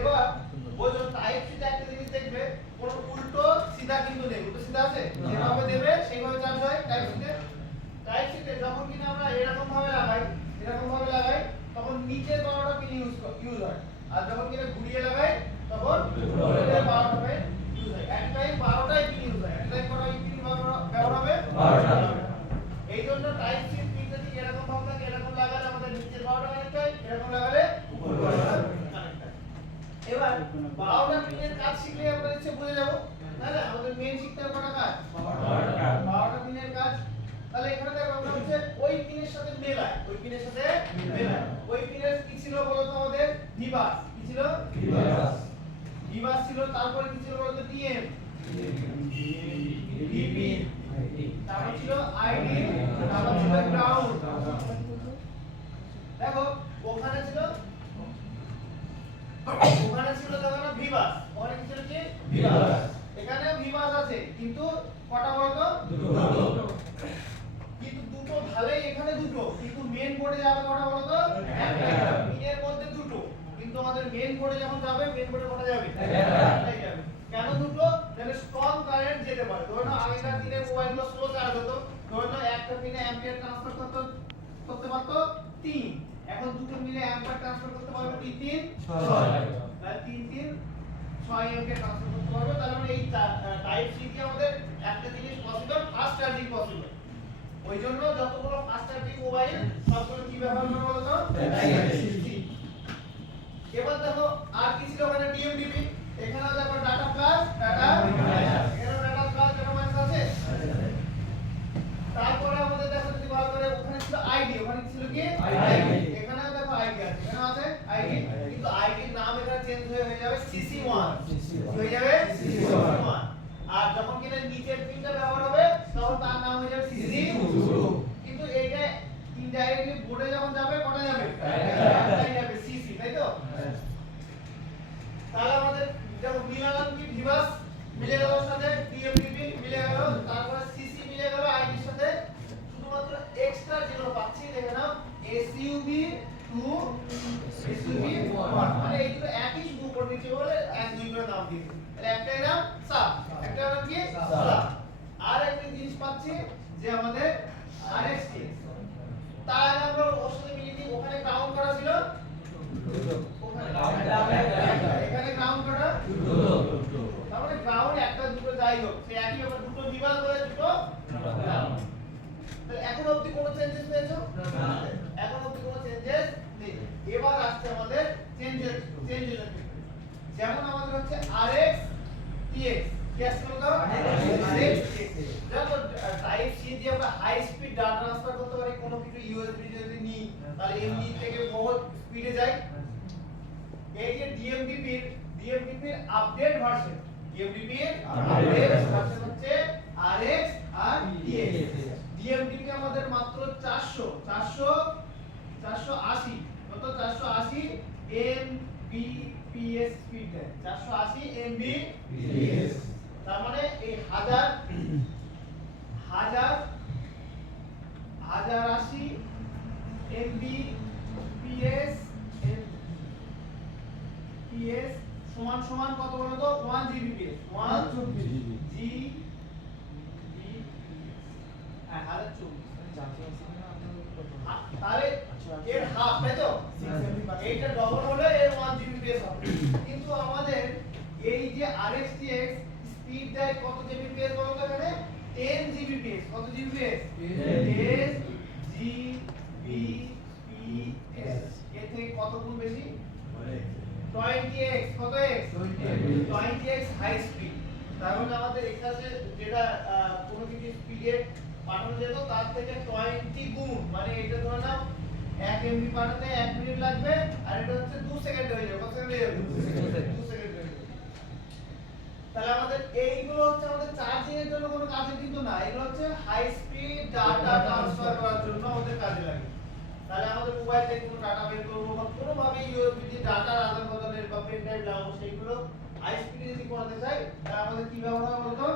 এবার বোঝো টাইপ সিতে একটা জিনিস দেখবে কোনো উল্টো সিধা কিন্তু নেই উল্টো সিধা আছে যেভাবে দেবে সেইভাবে চার্জ হয় টাইপ সিতে যখন কিনা আমরা এরকম ভাবে লাগাই তখন নিচের পাওয়ারটা কি ইউজ হয় আর যখন কিনা ঘুরিয়ে লাগাই তখন উপরের পাওয়ারটা ইউজ হয় একটাই 12টাই পিন ইউজ হয় একটাই কয়টা পিন ব্যবহার হবে 12টা এইজন্য টাইপ সি পিনটা ঠিক এরকম ভাবে থাকে এরকম লাগালে আমাদের নিচের পাওয়ারটা কানেক্ট হয় এরকম লাগালে উপরের পাওয়ারটা কানেক্ট হয় এবার 12টা পিনের কাজ শিখলে আমরা ইচ্ছে বুঝে যাব তাহলে আমাদের মেইন শিখতে হবে কয়টা কাজ 12টা পিনের কাজ তাহলে এখানে দেখো আমরা হচ্ছে ওই পিনের সাথে মেলায় ওই পিনের কি ছিল বলো তো আমাদের ভিবাস কি ছিল ভিবাস ছিল তারপরে কি ছিল বলো তো টিএম ভিপি তারপর ছিল আইডি তারপর ছিল গ্রাউন্ড দেখো ওখানে ছিল দেখো না ভিবাস ওখানে কি ছিল কি ভিবাস এখানে ভিবাস আছে কিন্তু কটা বলো তো দুটো কিন্তু দুটো ঢালে এখানে দুটো কিন্তু মেইন বোর্ডে যাবে কটা বলো তো একটা পিনের মধ্যে দুটো কিন্তু আমাদের মেইন বোর্ডে যখন যাবে মেইন বোর্ডে কটা যাবে একটাই যাবে কেন দুটো তাহলে স্ট্রং কারেন্ট যেতে পারে ধরো না আগেকার দিনে মোবাইলগুলো স্লো চার্জ হতো ধরো না একটা পিনে অ্যাম্পিয়ার ট্রান্সফার করতে পারতো 3 এখন দুটো মিলে অ্যাম্পিয়ার ট্রান্সফার করতে পারবে 3 6 তাহলে 3 6 অ্যাম্পিয়ার ট্রান্সফার করতে পারবে তাহলে মানে এই টাইপ সি দিয়ে আমাদের একটা জিনিস পসিবল ফাস্ট চার্জিং পসিবল ওই জন্য যতগুলো ফাস্ট চার্জিং মোবাইল সবগুলো কি ব্যবহার করে বলো তো এবার দেখো আর কি ছিল মানে ডিএমডিপি এখানে দেখো ডাটা প্লাস ডাটা মাইনাস এখানে ডাটা প্লাস ডাটা মাইনাস আছে তারপরে আমাদের দেখো যদি ভালো করে ওখানে ছিল আইডি ওখানে ছিল কি আইডি এখানেও দেখো আইডি আছে এখানে আছে আইডি কিন্তু আইডির নাম এখানে চেঞ্জ হয়ে যাবে সিসি1 হয়ে যাবে সিসি1 আর যখন কিনা নিচের পিনটা ব্যবহার হবে তখন তার নাম হয়ে যাবে সিসি2 কিন্তু এইটা ইনডাইরেক্টলি বোর্ডে যখন যাবে কটা যাবে একটাই যাবে সিসি তাই তো তাহলে আমাদের যখন মিলালাম কি ভিবাস মিলে গেল সাথে ডিএমডিপি মিলে গেল তারপরে সিসি মিলে গেল আইডির সাথে শুধুমাত্র এক্সট্রা জিরো পাচ্ছি দেখে নাও এসইউবি 2 এসইউবি 1 মানে এই দুটো একই শুধু উপর নিচে বলে এক দুই করে নাম দিয়েছে তাহলে একটাই নাম সাব একটা নাম কি সাব আর একটা জিনিস পাচ্ছি যে আমাদের আরএক্সটি তার আগে আমরা ওর সাথে মিলিয়ে দিই ওখানে গ্রাউন্ড করা ছিল এখানে গ্রাউন্ড করা তার মানে গ্রাউন্ড একটা দুটো যাই হোক সে একই ব্যাপার দুটো বিভাগ করে দুটো গ্রাউন্ড তাহলে এখন অবধি কোনো চেঞ্জেস পেয়েছো না এখন অবধি কোনো চেঞ্জেস নেই এবার আসছে আমাদের চেঞ্জেস যেমন আমাদের হচ্ছে RX TX কি আছে বলতো RX TX যখন টাইপ সি দিয়ে আমরা হাই স্পিড ডাটা ট্রান্সফার করতে পারি কোনো কিছু ইউএসবি যদি নিই তাহলে এমবি থেকে বহুত স্পিডে যায় এই যে ডিএমডিপির আপডেট ভার্সন ডিএমডিপির আপডেট ভার্সন হচ্ছে RX আর TX ডিএমডিপি আমাদের মাত্র 480 কত 480 Mbps স্পিড দেয় 480 Mbps তার মানে এই 1080 Mbps সমান কত বলো তো 1 Gbps 1 Gbps তাহলে এর হাফ তাই তো এইটা ডবল হলে এর 1 Gbps হবে কিন্তু আমাদের এই যে RxTx স্পিড দেয় কত Gbps বলো তো এখানে 10 Gbps কত Gbps 10 Gbps এর থেকে কত গুণ বেশি 20x কত x 20x হাই স্পিড তার মানে আমাদের এখানে যেটা কোনো কিছু স্পিডে পাঠানো যেত তার থেকে 20 গুণ মানে এটা ধরে নাও 1 MB পাঠাতে 1 মিনিট লাগবে আর এটা হচ্ছে 2 সেকেন্ড হয়ে যাবে কত সেকেন্ড হয়ে যাবে 2 সেকেন্ড হয়ে যাবে তাহলে আমাদের এইগুলো হচ্ছে আমাদের চার্জিং এর জন্য কোনো কাজে কিন্তু না এগুলো হচ্ছে হাই স্পিড ডাটা ট্রান্সফার করার জন্য আমাদের কাজে লাগে তাহলে আমাদের মোবাইল থেকে কোনো ডাটা বের করব বা কোনো ভাবে ইউএসবি দিয়ে ডাটা আদান প্রদানের বা পেন ড্রাইভ লাগাবো সেইগুলো হাই স্পিডে যদি করাতে চাই তাহলে আমাদের কি ব্যবহার হবে বলতো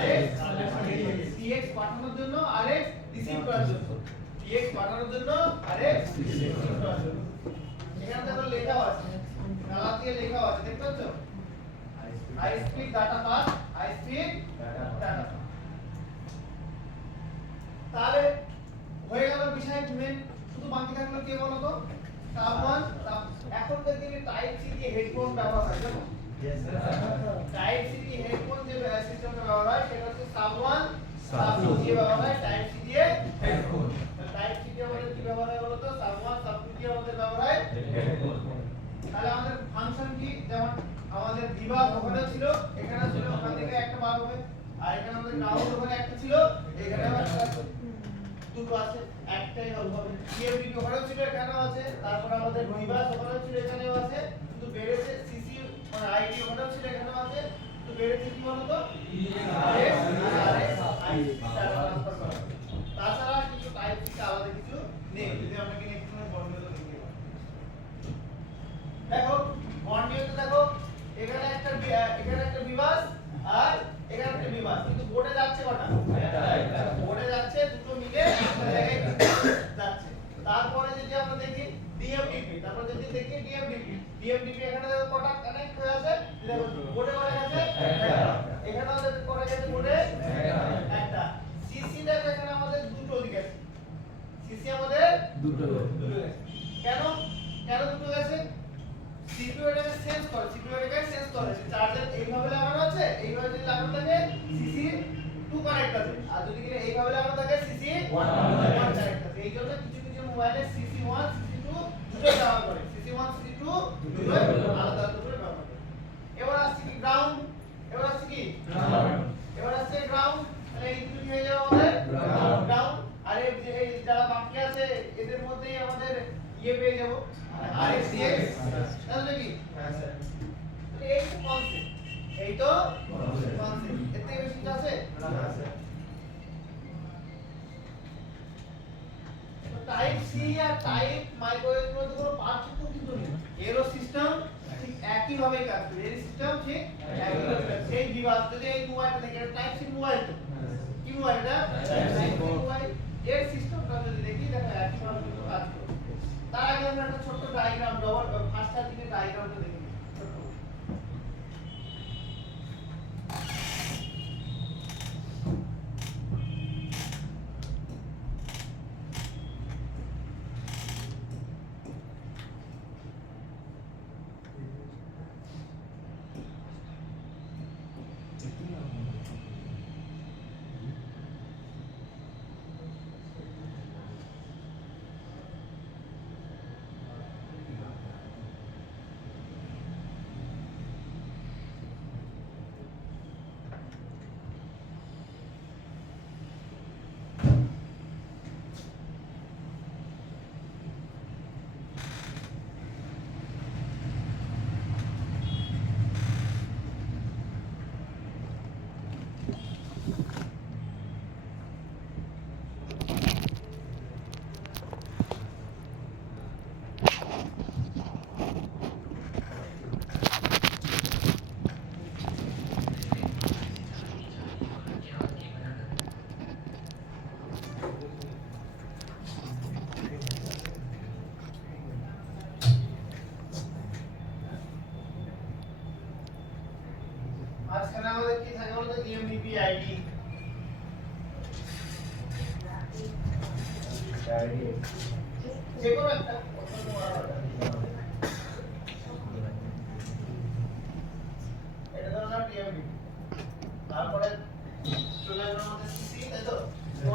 RX TX পাঠানোর জন্য RX রিসিভ করার জন্য TX পাঠানোর জন্য RX রিসিভ করার জন্য এখানে দেখো লেখা আছে কালা দিয়ে লেখা high speed data pass, high speed data pass. তাহলে হয়ে গেল বিষয় মেন, শুধু বাকি থাকলো কি বলো তো সাব 1 সাব। এখনকার দিনে টাইপ সি দিয়ে হেডফোন ব্যবহার হয় জানো? Yes sir. টাইপ সি দিয়ে হেডফোন যে সিস্টেমটা ব্যবহার হয় সেটা হচ্ছে সাব 1 সাব 2 দিয়ে ব্যবহার হয়, টাইপ সি দিয়ে হেডফোন। টাইপ সি দিয়ে আমাদের কি ব্যবহার হয় বলো তো সাব 1 সাব 2 দিয়ে আমাদের ব্যবহার হয় হেডফোন। তাহলে আমাদের ফাংশন কি, যেমন আমাদের বিভাগ ওখানে ছিল, এখানে ছিল, ওখান থেকে একটা বার হবে, আর এখানে আমাদের গ্রাউন্ড ওখানে একটা ছিল, এখানে একটা দুটো আছে, একটাই হবে। ডিএমডি ওখানেও ছিল, এখানেও আছে, তারপর আমাদের বিভাগ ওখানেও ছিল, এখানেও আছে, শুধু বেড়েছে সিসি মানে আইডি ওখানেও ছিল, এখানেও আছে, শুধু বেড়েছে কি বলো তো এস আর এস আইডি ট্রান্সফার করা। তাছাড়া কিছু টাইপ থেকে আলাদা কিছু নেই। যদি আমরা কি একটু বর্ণিত লিখি, দেখো বর্ণিত দেখো এখানে একটা বিভাগ আর এখানে একটা বিভাগ, কিন্তু বোর্ডে যাচ্ছে কটা? একটা। বোর্ডে যাচ্ছে দুটো মিলে একটা জায়গায় যাচ্ছে। তারপরে যদি আমরা দেখি ডিএমডিপি, তারপর যদি দেখি ডিএমডিপি এখানে দেখো কটা কানেক্ট হয়ে আছে, দেখো বোর্ডে কটা আছে? একটা। এখানে আমাদের কটা আছে বোর্ডে? একটা। সিসি দেখো এখানে আমাদের দুটো দিকে আছে, সিসি আমাদের দুটো গেছে। কেন দুটো গেছে? সিপিইউ এটাকে সেন্স করে, চার্জার এইভাবে লাগানো আছে, এইভাবে যদি লাগানো থাকে সিসি 2 কানেক্ট আছে, আর যদি কিনা এইভাবে লাগানো থাকে সিসি 1 কানেক্ট আছে। এই জন্য কিছু কিছু মোবাইলে সিসি 1 সিসি 2 দুটো ব্যবহার করে, সিসি 1 সিসি 2 দুটো আলাদা আলাদা করে ব্যবহার করে। এবার আসছে কি গ্রাউন্ড, এবার আসছে গ্রাউন্ড, তাহলে এই দুটো হয়ে যাবে আমাদের গ্রাউন্ড। আর এই যে যারা বাকি আছে এদের মধ্যেই আমাদের পেয়ে যাব আরএক্সডিএক্স, তাহলে কি হ্যাঁ স্যার, এই তো কনসেপ্ট, এই তো কনসেপ্ট, এর থেকে বেশি কিছু আছে না স্যার। তো টাইপ সি আর টাইপ মাইক্রোওয়েভ মধ্যে কোনো পার্থক্য কিন্তু নেই, এরও সিস্টেম ঠিক একই ভাবে কাজ করে, এর সিস্টেম ঠিক একই ভাবে কাজ করে। সেই বিভাগ যদি এই মোবাইলটা দেখে টাইপ সি মোবাইল, তো কি মোবাইলটা টাইপ সি মোবাইল, এর সিস্টেমটা যদি দেখি দেখো একই ভাবে কাজ করে। তার আগে আমরা একটা ছোট্ট ডায়াগ্রাম ফার্স্ট চার্জিং এর ডায়াগ্রামটা দেখে নিই। মাঝখানে আমাদের কি থাকে বলতো ডিএমডিপি আইডি, যে কোনো একটা এটা ধরো না ডিএমডিপি, তারপরে চলে আসবে আমাদের সিসি, তাই তো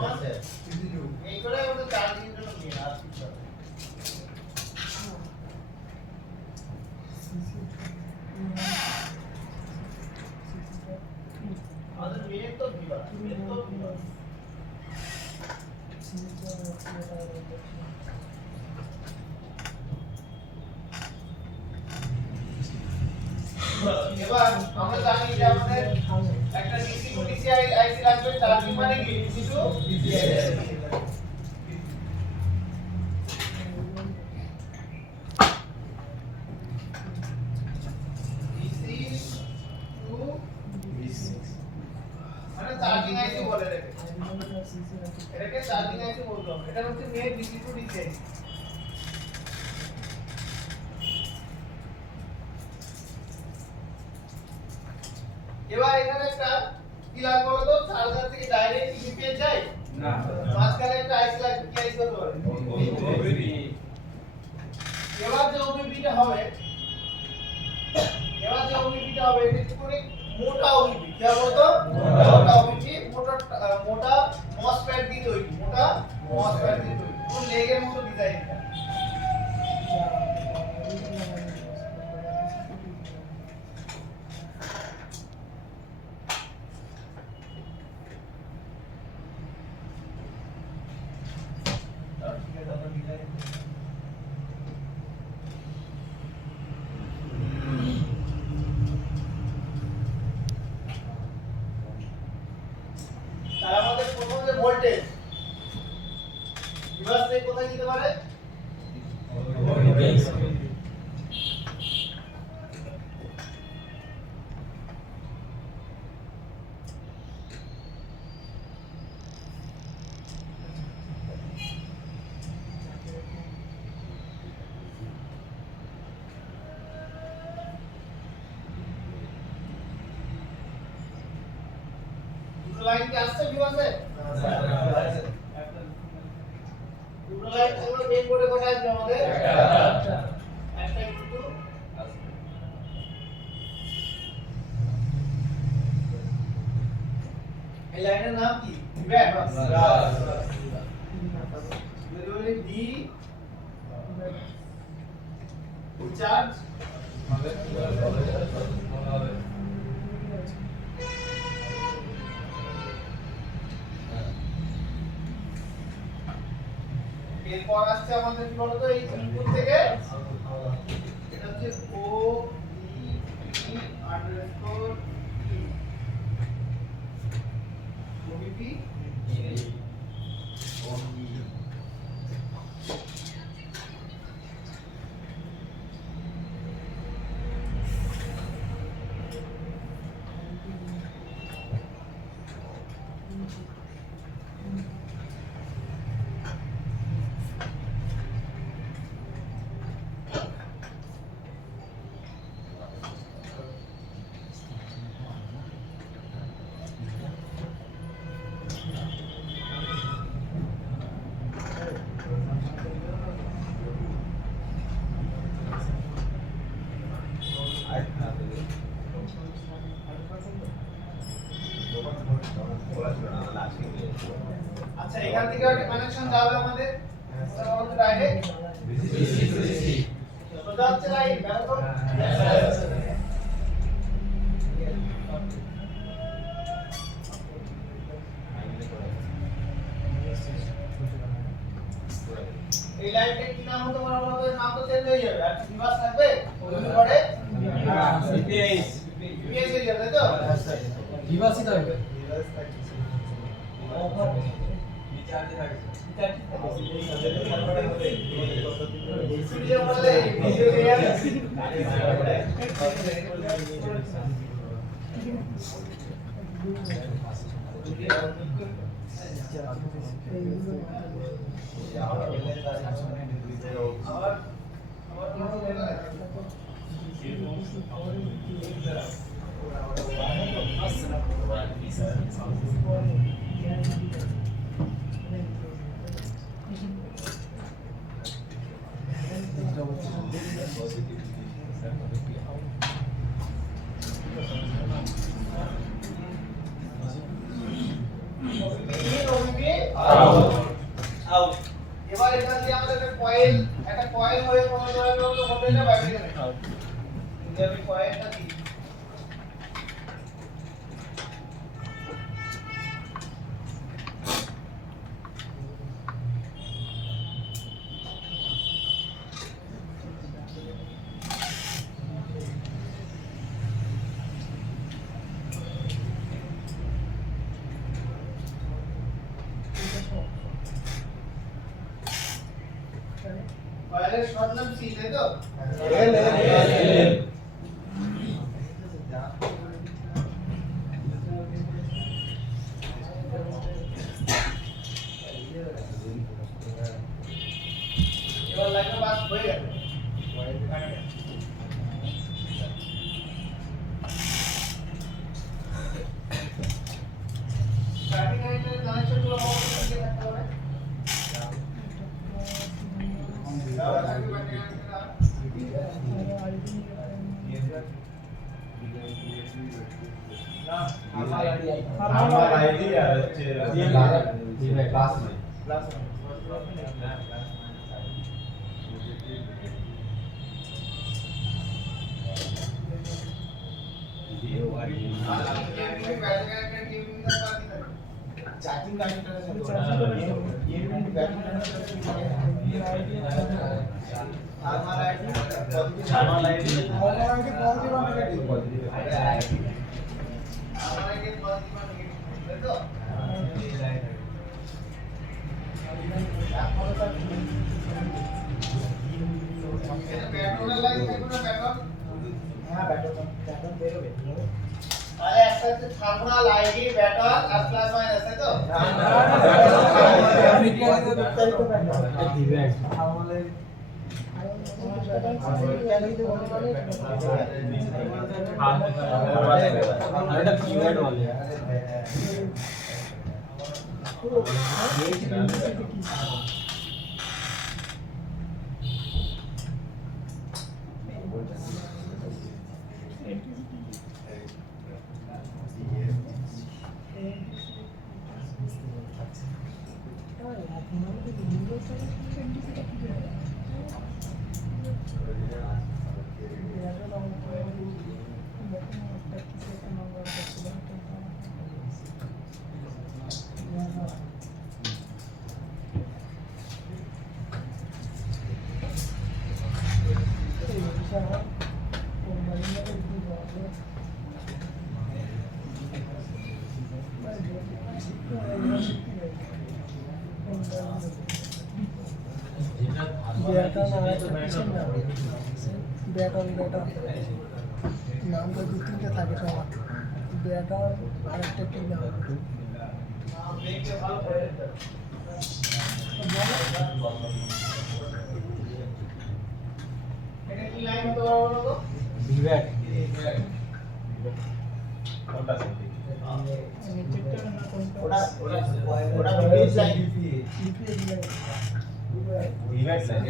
আছে সিসি 2, এই করে আমাদের চার্জিং এর জন্য নিয়ে আর কিছু আমাদের মেন তো বিভাগ, এবার আমরা জানি যে আমাদের একটা ডিসি টু ডিসি আইসি লাগবে, চার্জিং মানে কি DC to DC IC. Charging আইসি বলে এটাকে চার্জিং আইসি বলতে হবে, এটা হচ্ছে মেন ডিসি টু ডিসি আইসি। এবার এখানে একটা কি লাগবে বলো তো, চার্জার থেকে ডাইরেক্ট ইউপিএস যায় না, মাঝখানে একটা আইসি লাগবে। কি আইসি হতে পারে? ওবিপি। এবার যে ওবিপিটা হবে, এটা একটু করে মোটা ওবিপি। কি হবে তো? মোটা ওবিপি, মোটা মসফেট দিয়ে তৈরি, মোটা মসফেট দিয়ে তৈরি, পুরো লেগের মতো ডিজাইনটা। তার আমাদের প্রথম যে ভোল্টেজ রিভার্স থেকে কোথায় যেতে পারে? লাইন কি আসছে ভিউয়ার্সে? দুটো লাইন থাকলে মেইন বোর্ডে কটা আসবে আমাদের? একটা। একটা কিন্তু এই লাইনের নাম কি? ব্যাস। যদি ডি চার্জ এরপর আসছে আমাদের কি বলতো, এই ইনপুট থেকে এটা হচ্ছে ও ই আন্ডারস্কোর ওবিপি আচ্ছা, এখান থেকে একটা কানেকশন যাবে আমাদের ডাইরেক্ট ভিসি সোজা হচ্ছে লাইন দেখো তো। এই লাইনটা কি নাম হতে পারে? আমাদের নাম তো চেঞ্জ হয়ে যাবে, আর রিভার্স থাকবে ওই পরে বিপিএস বিপিএস হয়ে যাবে, তাই তো? রিভার্সই থাকবে। আউট। এবার এখান দিয়ে আমাদের একটা কয়েল হয়ে কোন ধরনের ভোল্টেজটা বাইরে যাবে। যদি আমি কয়েলটা দিই, কয়েলের শর্ট নাম সি, তাই তো? এবার লাইনটা পাস হয়ে গেল। থার্মাল আইডি আর হচ্ছে ক্লাস নাই ক্লাস चार्जिंग कनेक्टर है ये बैटरी हमारा आईडी हमारा आईडी पॉजिटिव और नेगेटिव हमारा आईडी पॉजिटिव और नेगेटिव तो बैटरी लाइन है ना बैटरी हां बैटरी दे दो তাহলে একটা হচ্ছে থার্মাল আইডি ব্যাটন আর প্লাস মাইনাস তাই তো এটা কিওয়ার্ড वाले ব্যাটন নামটা দু তিনটে থাকে সবার ব্যাটন আর একটা কি নাম দেখতে ভালো করে এটা কি লাইন হতে পারে বলো তো ডিভাইড কোনটা ওটা বিপিএস লাইন ডিভাইড লাইন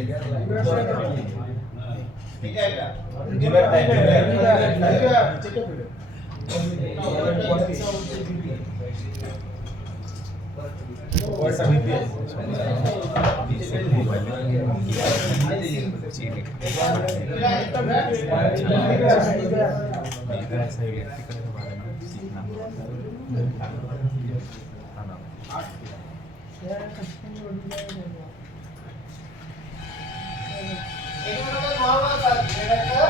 ঠিক আছে এটা ডিভাইড লাইন কোনটা বিপিএস মোবাইল से इलेक्ट्रिकल के बारे में सीखना এখানে তো নরমাল সার্কিট এটা একটা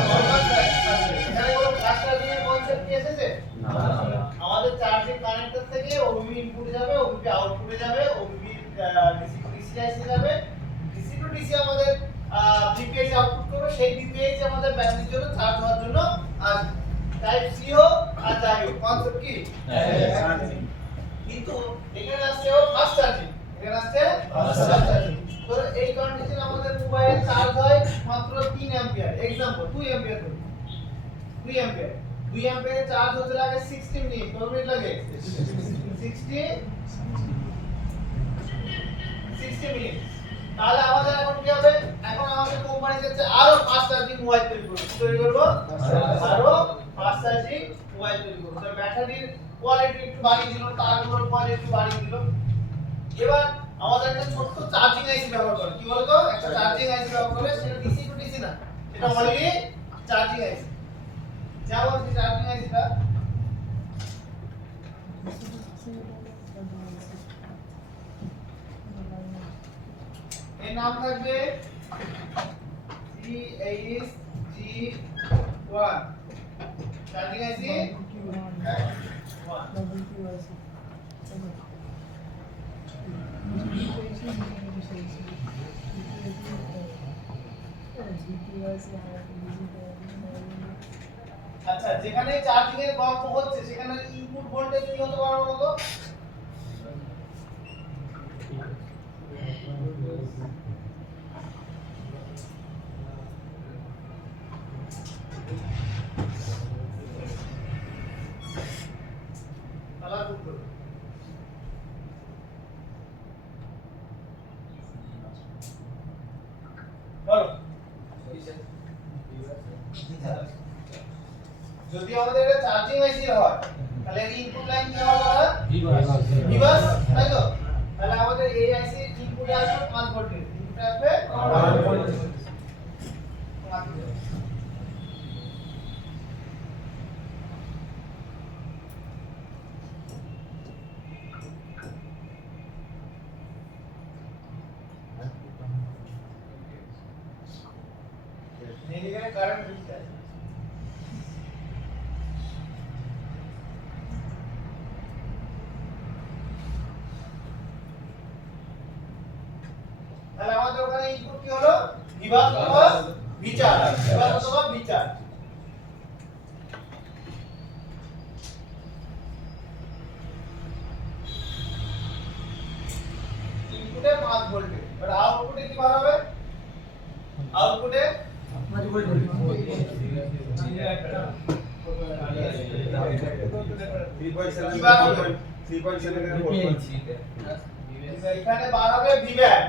নরমাল সার্কিট এখানে কোনো ফাস্ট চার্জিং এর কনসেপ্ট কি এসেছে আমাদের চার্জিং কানেক্টর থেকে ওবিপি ইনপুটে যাবে ওবিপি আউটপুটে যাবে ওবিপি ডিসি টু ডিসি আইসি যাবে ডিসি টু ডিসি আমাদের বিপিএস আউটপুট করবে সেই বিপিএস আমাদের ব্যাটারির জন্য চার্জ হওয়ার জন্য আসবে টাইপ সিও আর যাই হোক কনসেপ্ট কি কিন্তু এখানে আসছে ফাস্ট চার্জিং এখানে আসছে ফাস্ট চার্জিং তো এই কন্ডিশনে আমাদের মোবাইল চার্জ হয় মাত্র 3 অ্যাম্পিয়ার एग्जांपल 2 অ্যাম্পিয়ার ধরুন 2 অ্যাম্পিয়ার 2 অ্যাম্পিয়ারে চার্জ হতে লাগে 60 মিনিট কত মিনিট লাগে 60 মিনিট তাহলে আমাদের এখন কি হবে এখন আমাদের কোম্পানি যাচ্ছে আরো ফাস্ট চার্জিং মোবাইল তৈরি করব আরো ফাস্ট চার্জিং মোবাইল তৈরি করব তো ব্যাটারির কোয়ালিটি একটু বাড়িয়ে দিল তারগুলোর কোয়ালিটি একটু বাড়িয়ে দিল এবার আমাদের একটা ছোট্ট চার্জিং আইসি ব্যবহার করে কি বলতো একটা চার্জিং আইসি ব্যবহার করে সেটা ডিসি টু ডিসি না এটা অনলি চার্জিং আইসি যেমন এই চার্জিং আইসিটা এর নাম থাকবে CHG1 চার্জিং আইসি 1 আচ্ছা যেখানে চার্জিং এর গল্প হচ্ছে সেখানে ইনপুট ভোল্টেজ কি হতে পারে বলতো আলাদা করতে বলো যদি আমাদের এটা চার্জিং আইসি হয় তাহলে এর ইনপুট লাইন কি হবে আমরা ভিভাস ভিভাস তাই তো তাহলে আমাদের এই আইসি ইনপুটে আসবে 5 ভোল্টেজ ইনপুটে আসবে 5 ভোল্টেজ এদিকে কারেন্ট দিচ্ছে তাহলে আমাদের ওখানে ইনপুট কি হলো ভিভাস অথবা বিচার ভিভাস অথবা বিচার ইনপুটে 5 ভোল্ট আর আউটপুটে কি বার হবে আউটপুটে 5 ভোল্ট এখানে বার হবে ভিভ্যাট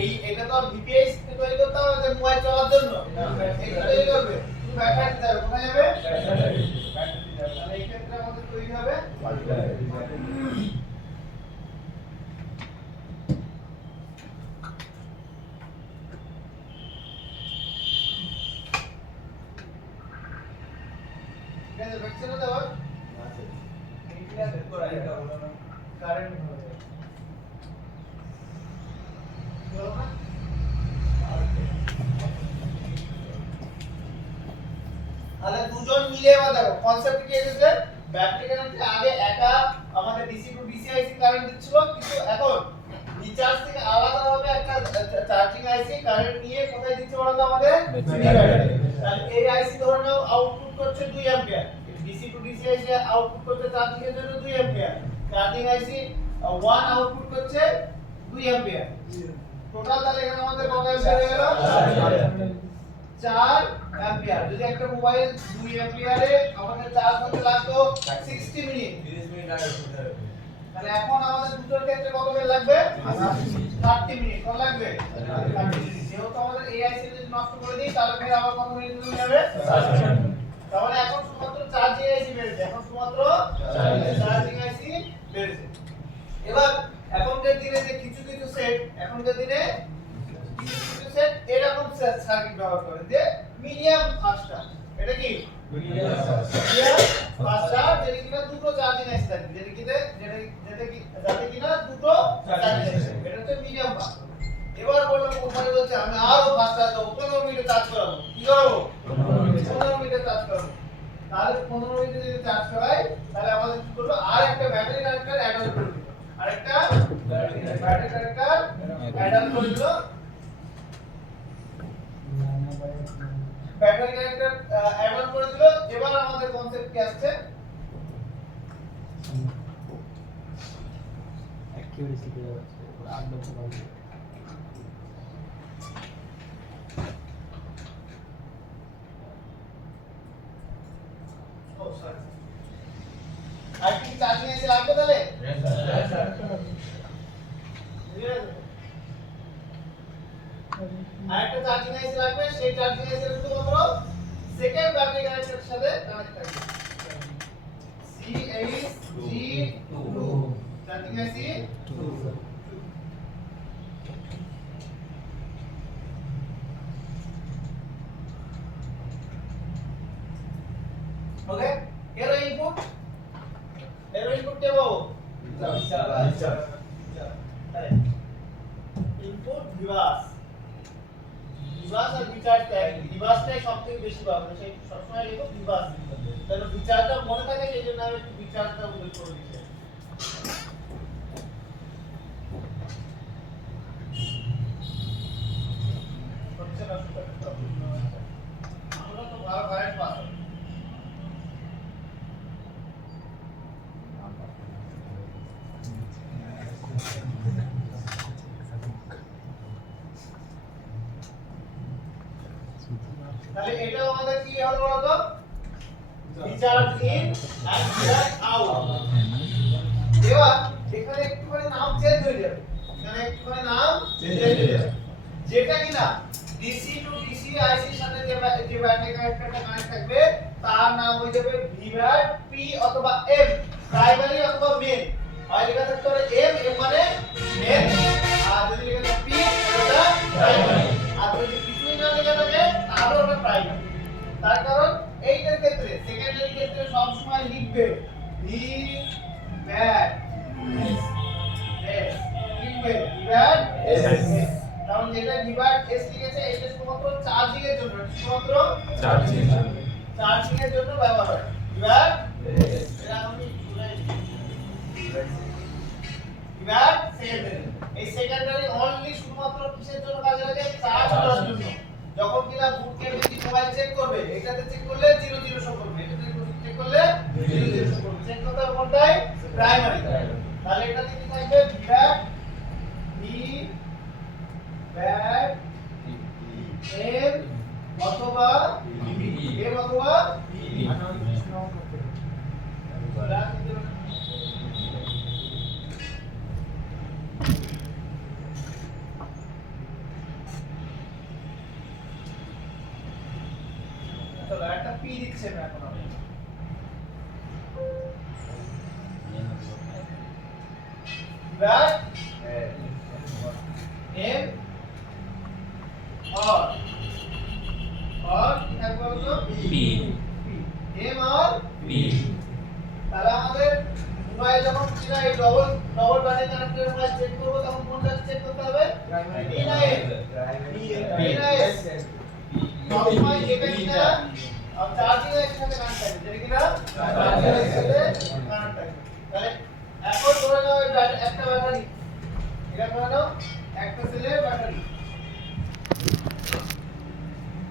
এই এটা তো ভিপিএস তৈরি করতে হবে যে মোবাইল চলার জন্য এটা তৈরি করবে তুমি ব্যাটারি দিতে হবে কোথায় যাবে ব্যাটারি যাবে তাহলে এই ক্ষেত্রে আমাদের তৈরি হবে ঠিক আছে দেখছেন না দেওয়া আছে এইটা দেখো এটা কারেন্ট হবে তাহলে দুজন মিলে এবার দেখো কনসেপ্ট কি এসেছে ব্যাটারি কারেন্টে আগে একা আমাদের DC to DC IC current দিচ্ছিল কিন্তু এখন রিচার্জ থেকে আলাদাভাবে একটা চার্জিং আইসি কারেন্ট নিয়ে কোথায় দিচ্ছে বলো তো আমাদের ব্যাটারি তাহলে এই আইসি ধরে নাও আউটপুট করছে 2 ampere DC to DC IC output করছে চার্জিং এর জন্য 2 অ্যাম্পিয়ার চার্জিং আইসি 1 আউটপুট করছে 2 অ্যাম্পিয়ার টোটাল তাহলে এখানে আমাদের কত অ্যাম্পিয়ার হয়ে গেল 4 অ্যাম্পিয়ার যদি একটা মোবাইল 2 অ্যাম্পিয়ারে আমাদের চার্জ করতে লাগতো 60 মিনিট 30 মিনিট লাগে তাহলে এখন আমাদের দুটোর ক্ষেত্রে কত মিনিট লাগবে 30 মিনিট কত লাগবে 30 মিনিট যেহেতু আমাদের এআইসি যদি নষ্ট করে দিই তাহলে ফের আবার কত মিনিট চলে যাবে তাহলে এখন শুধুমাত্র চার্জিং আইসি বেড়েছে এখন শুধুমাত্র চার্জিং আইসি বেড়েছে এবার এখনকার দিনে যে কিছু কিছু সেট এখনকার দিনে কিছু সেট এরকম সার্কিট ব্যবহার করে যে মিডিয়াম ফাস্টার এটা কি মিডিয়াম ফাস্টার যেটা কিনা দুটো চার্জিং আইসি থাকে যেটা কিনা যাতে কিনা দুটো চার্জিং আইসি এটা হচ্ছে মিডিয়াম ফাস্টার এবার বললাম কোম্পানি বলছে আমি আরো ফাস্টার দেবো 15 মিনিটে চার্জ করাবো কি করব 15 মিনিটে চার্জ করাবো তাহলে 15 মিনিটে যদি চার্জ করাই তাহলে আমাদের কি করব আর একটা ব্যাটারি কানেক্টর অ্যাড অন করে দিই আরেকটা ব্যাটারি কানেক্টর অ্যাড অন করে দিল ব্যাটারি কানেক্টর অ্যাড অন করে দিল এবার আমাদের কনসেপ্ট কি আসছে অ্যাকিউরেসি পেয়ে যাচ্ছে 8 লক্ষ পাবে ও সরি আর কি চার্জিং এসে লাগবে তাহলে আরেকটা চার্জিং আইসি লাগবে সেই চার্জিং আইসি শুধুমাত্র সেকেন্ড ব্যাটারি কানেক্টরের সাথে কানেক্ট থাকবে CHG2 চার্জিং আইসি 2 ওকে এর ইনপুট কে পাবো ইনপুট ডিভাইস আর বিচারটা ডিভাইসটাই সবথেকে বেশি পাবো সেই সবসময় লিখো ডিভাইস তাহলে বিচারটা মনে থাকে সেই জন্য আমি একটু বিচারটা উল্লেখ করে দিচ্ছি হচ্ছে না আমরা তো ভালো কারেন্ট পাস তাহলে এটা আমাদের কি হলো বলতো recharge in and recharge out এবার এখানে একটুখানি নাম চেঞ্জ হয়ে যাবে এখানে একটুখানি নাম চেঞ্জ হয়ে যাবে যেটা কিনা ডিসি টু ডিসি আইসির সাথে যে ব্যাটারি কানেক্টরটা কানেক্ট থাকবে তার নাম হয়ে যাবে ভিভ্যাট পি অথবা এম, প্রাইমারি অথবা মেন। আর লেখা থাকতে পারে এম, এম মানে মেন, আর যদি লেখা থাকে পি ওটা প্রাইমারি। আর যদি কিছুই না লেখা থাকে তাহলে ওটা প্রাইমারি। তার কারণ এইটার ক্ষেত্রে সেকেন্ডারি ক্ষেত্রে সব সময় লিখবে ভিভ্যাট এস, লিখবে ভিভ্যাট এস। কারণ যেটা ভিভ্যাট এস লিখেছে এটা শুধুমাত্র চার্জিং এর জন্য, শুধুমাত্র চার্জিং এর জন্য ব্যবহার হয় ভিভ্যাট এস। এটা আমি ভিভ্যাট সেকেন্ডারি। এই সেকেন্ডারি অনলি শুধুমাত্র কিসের জন্য কাজে লাগে? চার্জ করার জন্য। যখন কিনা বুট ক্যাপাসিটি মোবাইল চেক করবে, এটাতে চেক করলে 00 শো করবে, এটাতে চেক করলে 00 শো করবে। চেক করতে হবে কোনটাই? প্রাইমারি। তাহলে এটাতে কি থাকবে? ভিভ্যাট ভিভ্যাট এম অথবা ভি, এম অথবা ভি। চলো একটা পি দিচ্ছে না এখন আমি। ভিভ্যাট এম और কি থাকবে বলতো? পি এম আর পি তাহলে আমাদের মোবাইল যখন কিনা এই double battery connected mobile check করব তখন কোনটা চেক করতে হবে? পি না এম, পি না এস। সবসময় এটা কিনা আর চার্জিং এর সাথে কানেক্ট থাকবে, যেটা কিনা চার্জিং এর সাথে কানেক্ট থাকবে। তাহলে এখন ধরে নাও একটা ব্যাটারি, এটা ধরে নাও একটা সেলের ব্যাটারি।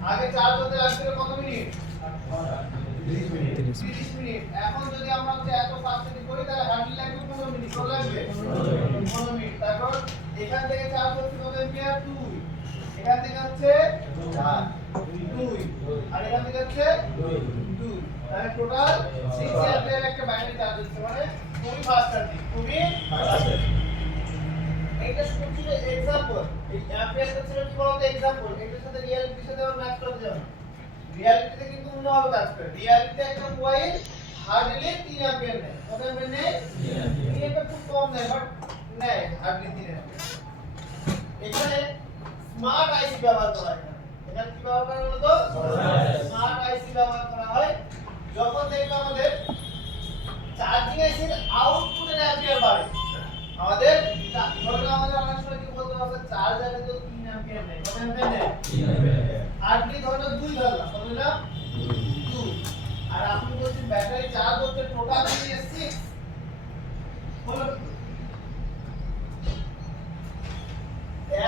আগে চার্জ হতে লাগছিল কত মিনিট? 30 মিনিট। এখন যদি আমরা এত ফাস্টলি করি তাহলে হার্ডলি লাগবে 15 মিনিট। কত লাগবে? 15 মিনিট। তারপর এখান থেকে চার্জ হচ্ছে কত এম্পিয়ার? 2। এখান থেকে হচ্ছে 4 2, আর এখান থেকে হচ্ছে 2। তাহলে টোটাল 6 অ্যাম্পিয়ার একটা ব্যাটারি চার্জ হচ্ছে, মানে খুবই ফাস্ট চার্জিং, খুবই ফাস্ট চার্জিং। এটা শুধু ছিল एग्जांपल। এই অ্যাম্পিয়ারটা ছিল কি বলতো? एग्जांपल। এটার সাথে রিয়ালিটির সাথে আমরা ম্যাচ করতে যাব। রিয়ালিটিতে কিন্তু অন্যভাবে কাজ করে। রিয়ালিটিতে একটা মোবাইল হার্ডলি 3 অ্যাম্পিয়ার নেয়। কত অ্যাম্পিয়ার নেয়? 3 অ্যাম্পিয়ার খুব কম নেয়, বাট নেয় হার্ডলি 3 অ্যাম্পিয়ার। এখানে স্মার্ট আইসি ব্যবহার করা হয়। এখানে কি ব্যবহার করা হলো? স্মার্ট আইসি ব্যবহার করা হয়। যখন দেখবে আমাদের চার্জিং আইসির আউটপুটের অ্যাম্পিয়ার বাড়ে, আমাদের ধরো আমাদের অনেক সময় কি বলতে হবে? চার্জারে তো 3 অ্যাম্পিয়ার নেই। কত অ্যাম্পিয়ার নেই? 3 অ্যাম্পিয়ার। হার্ডলি ধরো 2 ধরলাম, কত না? 2। আর আপনি বলছেন ব্যাটারি চার্জ হচ্ছে টোটাল 6। বলো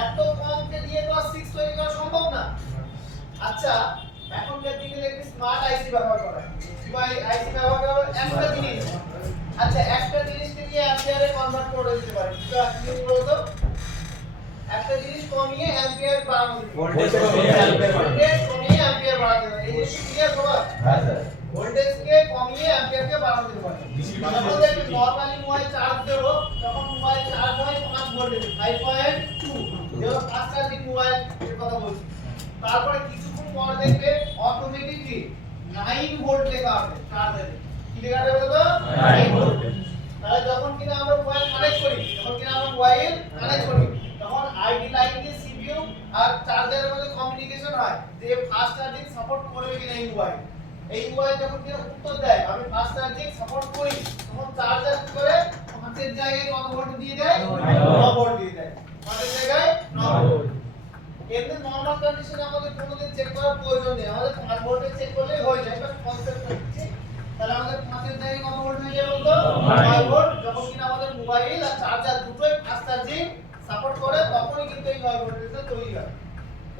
এত কমকে দিয়ে তো 6 তৈরি করা সম্ভব না। আচ্ছা, এখন প্র্যাকটিক্যালি একটি স্মার্ট আইসি ব্যবহার করা হয়। কিভাবে আইসি ব্যবহার করা হয়? একটা জিনিস, আচ্ছা একটা জিনিসকে কি অ্যাম্পিয়ারে কনভার্ট করে দিতে পারি? কি বলতো? একটা জিনিস কমিয়ে অ্যাম্পিয়ার বাড়ানো যায়, ভোল্টেজ কমিয়ে অ্যাম্পিয়ার বাড়াতে পারে। এই জিনিস ক্লিয়ার সবার? হ্যাঁ স্যার। ভোল্টেজকে কমিয়ে অ্যাম্পিয়ারকে বাড়ানো যেতে পারে। যখন একটা নরমালি মোবাইল চার্জ দেব তখন মোবাইল চার্জ হয় 5 ভোল্টে, 5.2। যেমন ফাস্ট চার্জিং মোবাইল এর কথা বলছি। তারপরে কিছুক্ষণ পর দেখবে অটোমেটিকলি 9 ভোল্ট লেখা হবে চার্জারে। কি লেখা হবে বলো তো? 9 ভোল্ট। তাহলে যখন কিনা আমরা মোবাইল কানেক্ট করি, তখন আইডি লাইন দিয়ে সিপিইউ আর চার্জারের মধ্যে কমিউনিকেশন হয় যে ফাস্ট চার্জিং সাপোর্ট করবে কিনা এই মোবাইল। এই মোবাইল যখন কিনা উত্তর দেয় আমি ফাস্ট চার্জিং সাপোর্ট করি, তখন চার্জার কি করে 5 এর জায়গায় কত ভোল্ট দিয়ে দেয়? 9 ভোল্ট দিয়ে দেয়। 5 এর জায়গায় 9 ভোল্ট। এমনি নরমাল কন্ডিশনে আমাদের কোনোদিন চেক করার প্রয়োজন নেই, আমাদের 5 ভোল্টে চেক করলেই হয়ে যায়। বাট কনসেপ্ট হচ্ছে তাহলে আমাদের 5 এর জায়গায় কত ভোল্ট হয়ে যাবে বলতো? 9 ভোল্ট। যখন কিনা আমাদের মোবাইল আর চার্জার দুটোই ফাস্ট চার্জিং সাপোর্ট করে তখনই কিন্তু এই 9 ভোল্টেজটা তৈরি হয়।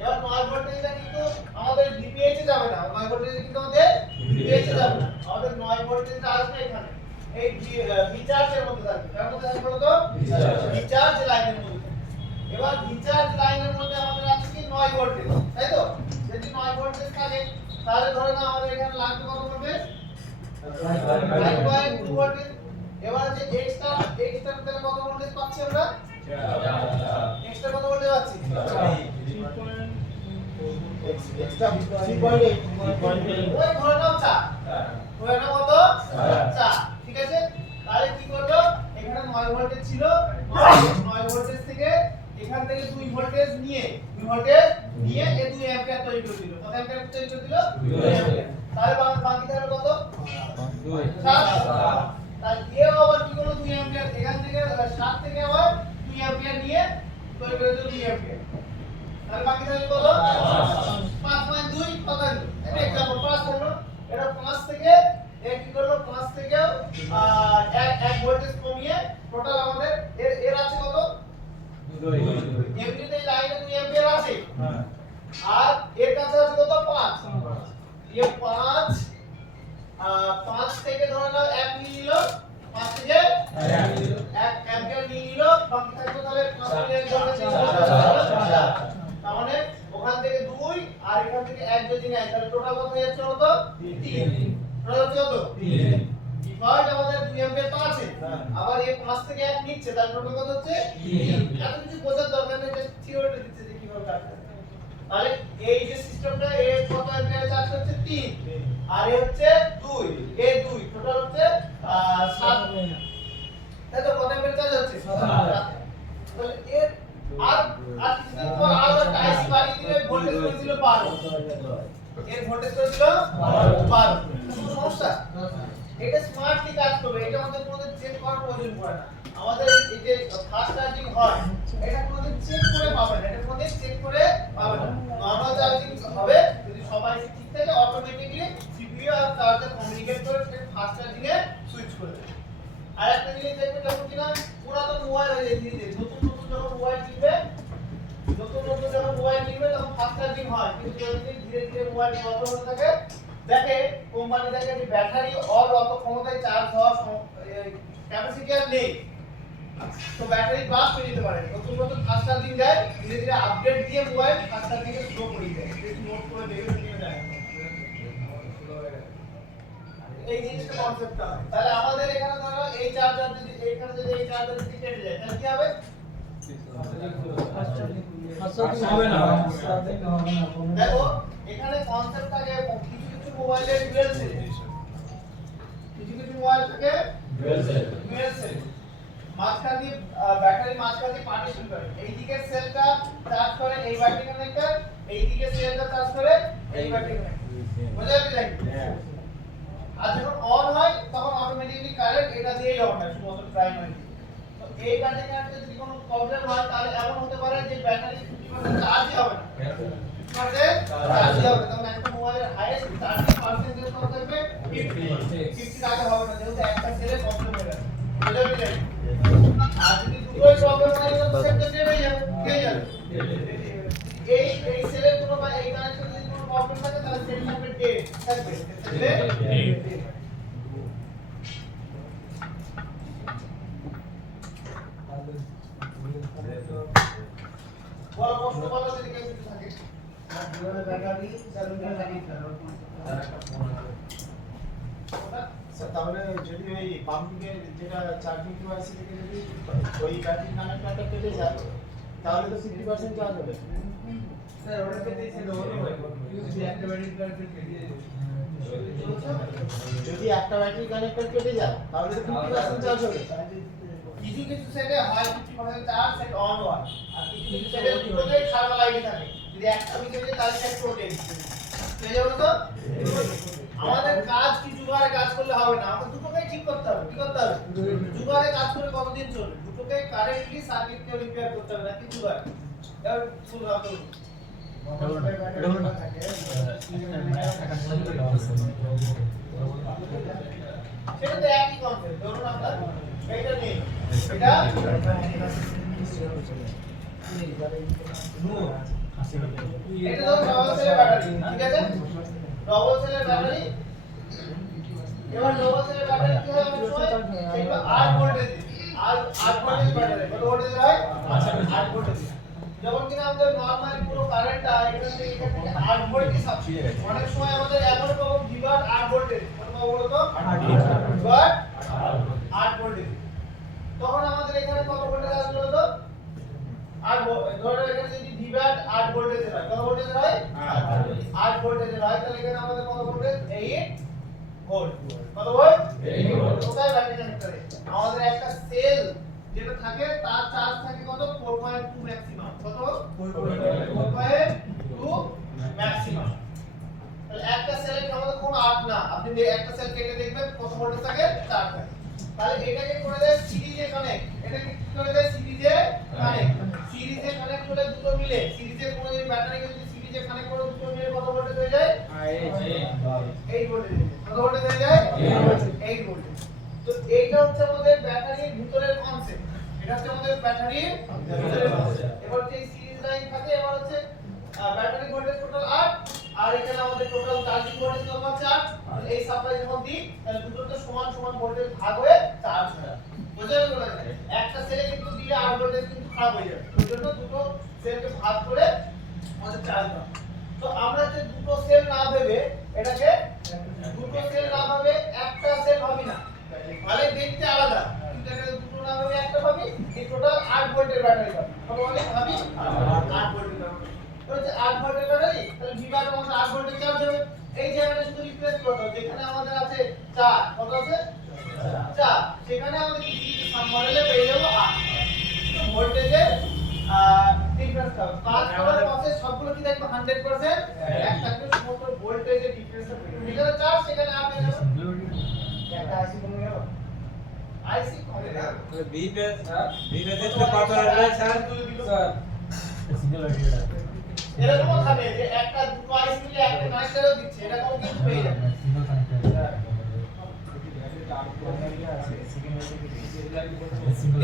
এবার 9 ভোল্টেজটা কিন্তু আমাদের ভিপিএইচ এ যাবে না, 9 ভোল্টেজ কিন্তু আমাদের ভিপিএইচ এ যাবে না, আমাদের 9 ভোল্টেজটা আসবে এখানে এই ভিচার্জের মধ্যে থাকবে। তার মধ্যে থাকবে বলতো? ভিচার্জ লাইনের মধ্যে। এবার ভিচার্জ লাইনের মধ্যে আমাদের আছে কি 9 ভোল্টেজ, তাই তো? যদি 9 ভোল্টেজ থাকে তাহলে ধরে নাও আমাদের এখানে লাগবে কত ভোল্টেজ? 5.2 ভোল্টেজ। এবার যে এক্সট্রা তাহলে কত ভোল্টেজ পাচ্ছি আমরা? এক্সট্রা কত ভোল্টেজ পাচ্ছি? 3.2 এক্সট্রা 3.8 ওই ধরে নাও 4 ধরে নাও কত 4 ঠিক আছে তাহলে কি করলো এখানে 9 ভোল্টেজ ছিল 9 ভোল্টেজ থেকে এখান থেকে 2 ভোল্টেজ নিয়ে এই 2 অ্যাম্পিয়ার তৈরি করে দিল কত অ্যাম্পিয়ার তৈরি করে দিল 2 অ্যাম্পিয়ার তাহলে বাকি থাকলো কত 7 তাহলে এও আবার কি করলো 2 অ্যাম্পিয়ার এখান থেকে 7 থেকে আবার 2 অ্যাম্পিয়ার নিয়ে তৈরি করে দিল 2 অ্যাম্পিয়ার তাহলে বাকি থাকলো কত 5.2 কত হলো এটা एग्जांपल 5 হলো এটা 5 থেকে এ কি করলো 5 থেকে 1 ভোল্টেজ কমিয়ে টোটাল আমাদের এর আছে কত 2 এমনিতে লাইনে 2 অ্যাম্পিয়ার আছে আর এর কাছে আছে কত 5 ये 5 থেকে ধরে নাও 1 নিয়ে নিল 5 থেকে 1 অ্যাম্পিয়ার নিয়ে নিল বাকি থাকলো তাহলে 5 থেকে 1 ভোল্টেজ তার মানে ওখান থেকে 2 আর এখান থেকে 1 যদি নেয় তাহলে টোটাল কত হয়ে যাচ্ছে কত 3 টোটাল হচ্ছে কত 3 ডিফল্ট আমাদের 2 অ্যাম্পিয়ার তো আছে আবার এই 5 থেকে 1 নিচ্ছে তাহলে টোটাল কত হচ্ছে 3 এত কিছু বোঝার দরকার নেই জাস্ট থিওরিটা দিচ্ছে যে কিভাবে কাজ করে তাহলে এই যে সিস্টেমটা এর কত অ্যাম্পিয়ার চার্জ হচ্ছে 3 আর এ হচ্ছে 2 এই 2 টোটাল হচ্ছে 7 তাই তো কত অ্যাম্পিয়ার চার্জ হচ্ছে 7 তাহলে এর আর কিছুদিন পর আর টাইস বাড়িয়ে দিলে ভোল্টেজ করে দিল 12 এর ভোল্টেজ করে দিল 12 কোনো সমস্যা এটা স্মার্টলি কাজ করবে এটা আমাদের কোনো চেক করার প্রয়োজন পড়ে না আমাদের এই যে ফাস্ট চার্জিং হয় এটা কোনোদিন চেক করে পাবে না এটা কোনোদিন চেক করে পাবে না নরমাল চার্জিং হবে যদি সবাই ঠিক থাকে অটোমেটিক্যালি সিপিইউ আর চার্জার কমিউনিকেট করে ফাস্ট চার্জিং এ সুইচ করে দেবে আর একটা জিনিস দেখবে যখন কিনা পুরাতন মোবাইল হয়ে যায় ধীরে ধীরে নতুন যখন মোবাইল কিনবে যখন মোবাইল কিনবে তখন ফাস্ট চার্জিং হয় কিন্তু যদি ধীরে ধীরে মোবাইল বন্ধ হতে থাকে দেখে কোম্পানি দেখে যে ব্যাটারি অর অত ক্ষমতায় চার্জ হওয়ার ক্যাপাসিটি আর নেই তো ব্যাটারি বাস্ট হয়ে যেতে পারে নতুন ফাস্ট চার্জিং দেয় ধীরে ধীরে আপডেট দিয়ে mobile fast charging a slow করে দেয় একটু নোট করে দেখে নিয়ে যায় এই জিনিসটা কনসেপ্টটা তাহলে আমাদের এখানে ধরো এই চার্জার যদি এখানে যদি এই চার্জার যদি কেটে যায় তাহলে কি হবে হবে না দেখো এখানে কনসেপ্ট থাকে কিছু মোবাইলের ডুয়াল সেল কিছু মোবাইল থাকে ডুয়াল সেল মাঝখান দিয়ে ব্যাটারি মাঝখান দিয়ে পার্টিশন করে এই দিকের সেলটা চার্জ করে এই ব্যাটারি কানেক্টর এই দিকের সেলটা চার্জ করে এই ব্যাটারি কানেক্টর বুঝা যাচ্ছে আর যখন অন হয় তখন অটোমেটিক্যালি কারেন্ট এটা দিয়েই অন হয় শুধুমাত্র প্রাইমারি তো এই ব্যাটারি কানেক্টর যদি কোনো প্রবলেম হয় তাহলে এমন হতে পারে যে ব্যাটারি 50% চার্জই হবে না চার্জই হবে তখন একটা মোবাইলের হাইয়েস্ট চার্জিং পার্সেন্টেজ কত থাকবে 50 আগে হবে না যেহেতু একটা সেলে প্রবলেম হয়ে গেছে বুঝা যাচ্ছে আর যদি দুটোই প্রবলেম হয় তাহলে সেটটা ডেড হয়ে যাবে খেয়ে যাবে এই সেলের কোনো বা এই কানেকশন যদি কোনো প্রবলেম থাকে তাহলে সেল থাকবে ডেড থাকবে বড় প্রশ্ন বলো যদি কেউ কিছু থাকে আর জীবনে ব্যাটারি সার্ভিসিং লাগে তাহলে যদি ওই পাম্পিংয়ের যেটা চার্জিং ডিভাইসে থেকে যদি ওই ব্যাটারি কানেক্টরটা কেটে যায় তাহলে তো 50% চার্জ হবে স্যার ওটা কেটে দিয়েছে যদি একটা ব্যাটারি কানেক্টর কেটে যায় যদি একটা ব্যাটারি কানেক্টর কেটে যায় তাহলে তো 50% চার্জ হবে কিছু সেটে হয় 50% চার্জ সেট অন হয় আর কিছু সেটে দুটোই খারাপ লাইটে থাকে যদি একটা মিস হয়ে যায় তাহলে সেট রোটেট এই জন্য তো আমাদের কাজ কি জুগারে কাজ করলে হবে না আমাদের দুটোকেই ঠিক করতে হবে কি করতে হবে জুগারে কাজ করে কতদিন চলবে দুটোকে কারেন্টলি সার্কিটকে রিপেয়ার করতে হবে নাকি জুগারে এবার ফুল রাখতে হবে সেটা তো একই কনসেপ্ট ধরুন আপনার এইটা নেই এটা এটা তো ডবল সেলের ব্যাটারি ঠিক আছে ডবল সেলের ব্যাটারি এবার ডবল সেলের ব্যাটারি কি হয় অনেক সময় সেটা 8 ভোল্টেজ আর 8 ভোল্টেজ ব্যাটারি কত ভোল্টেজ হয় 8 ভোল্টেজ যখন কিনা আমাদের নরমাল পুরো কারেন্টটা এখান থেকে 8 ভোল্ট কি সাপ্লাই অনেক সময় আমাদের এমন পাবো ভিভার 8 ভোল্টেজ কত পাবো বলো তো 8 ভিভার 8 ভোল্টেজ তখন আমাদের এখানে কত ভোল্টেজ আসবে বলো তো আর ধরো এখানে যদি ভিভার 8 ভোল্টেজ হয় কত ভোল্টেজ হয় 8 ভোল্টেজের হয় তাহলে এখানে আমাদের কত ভোল্টেজ 8 ভোল্ট কত ভোল্ট 8 ভোল্ট কোথায় ব্যাটারি কানেক্টরে আমাদের একটা সেল যেটা থাকে তার চার্জ থাকে কত 4.2 ম্যাক্সিমাম কত 4.2 ম্যাক্সিমাম তাহলে একটা সেলের আমাদের কোনো 8 না আপনি একটা সেল কেটে দেখবেন কত ভোল্টেজ থাকে 4 থাকে তাহলে এটাকে করে দেয় সিরিজে কানেক্ট এটাকে কি করে দেয় সিরিজে কানেক্ট সিরিজে কানেক্ট করে দুটো মিলে সিরিজে কোনো যদি ব্যাটারিকে যদি সিরিজে কানেক্ট করে দুটো মিলে কত ভোল্টেজ হয়ে যায় 8 ভোল্টেজ কত ভোল্টেজ হয়ে যায় 8 ভোল্টেজ তো এইটা হচ্ছে আমাদের ব্যাটারির ভিতরের কনসেপ্ট এটা হচ্ছে আমাদের ব্যাটারির ভিতরের কনসেপ্ট এবার যে সিরিজ লাইন থাকে এবার হচ্ছে ব্যাটারি ভোল্টেজ টোটাল 8 আর এখানে আমাদের টোটাল চার্জিং ভোল্টেজ কত আছে 8 আর এই সাপ্লাই যখন দিই তাহলে দুটোতে সমান সমান ভোল্টেজ ভাগ হয়ে চার্জ হয় বুঝতে পারলেন একটা সেলে কিন্তু দিলে 8 ভোল্টেজ কিন্তু খারাপ হয়ে যাবে ওই জন্য দুটো সেলকে ভাগ করে আমাদের চার্জ হয় তো আমরা যে দুটো সেল না ভেবে এটাকে দুটো সেল না ভাবে একটা সেল ভাবি না মানে দেখতে আলাদা কিন্তু এটা দুটো না ভাবে একটা ভাবি এই টোটাল 8 ভোল্টের ব্যাটারি পাবি কত বলে ভাবি 8 ভোল্টের ব্যাটারি তো যে 8 ভোল্টের ব্যাটারি তাহলে V বার আমাদের 8 ভোল্টের চার্জ হবে এই জায়গাটা শুধু রিপ্লেস করতে হবে যেখানে আমাদের আছে 4 কত আছে 4 সেখানে আমাদের কি সাম মডেলে পেয়ে যাব 8 তো ভোল্টেজের ডিফারেন্স হবে কাজ করার প্রসেস সবগুলো কি দেখবে 100% এক থাকবে শুধুমাত্র ভোল্টেজের ডিফারেন্সটা পেয়ে যাবে যেখানে 4 সেখানে 8 হয়ে যাবে একটা আইসি কমে গেল আইসি কমে গেল দেখতে কত আসবে স্যার সিঙ্গেল আইডিয়া এরকম হবে যে একটা দুটো আইসি মিলে একটা কানেক্টরও দিচ্ছে এটা কোন কিছু পেয়ে যাবে সিঙ্গেল কানেক্টর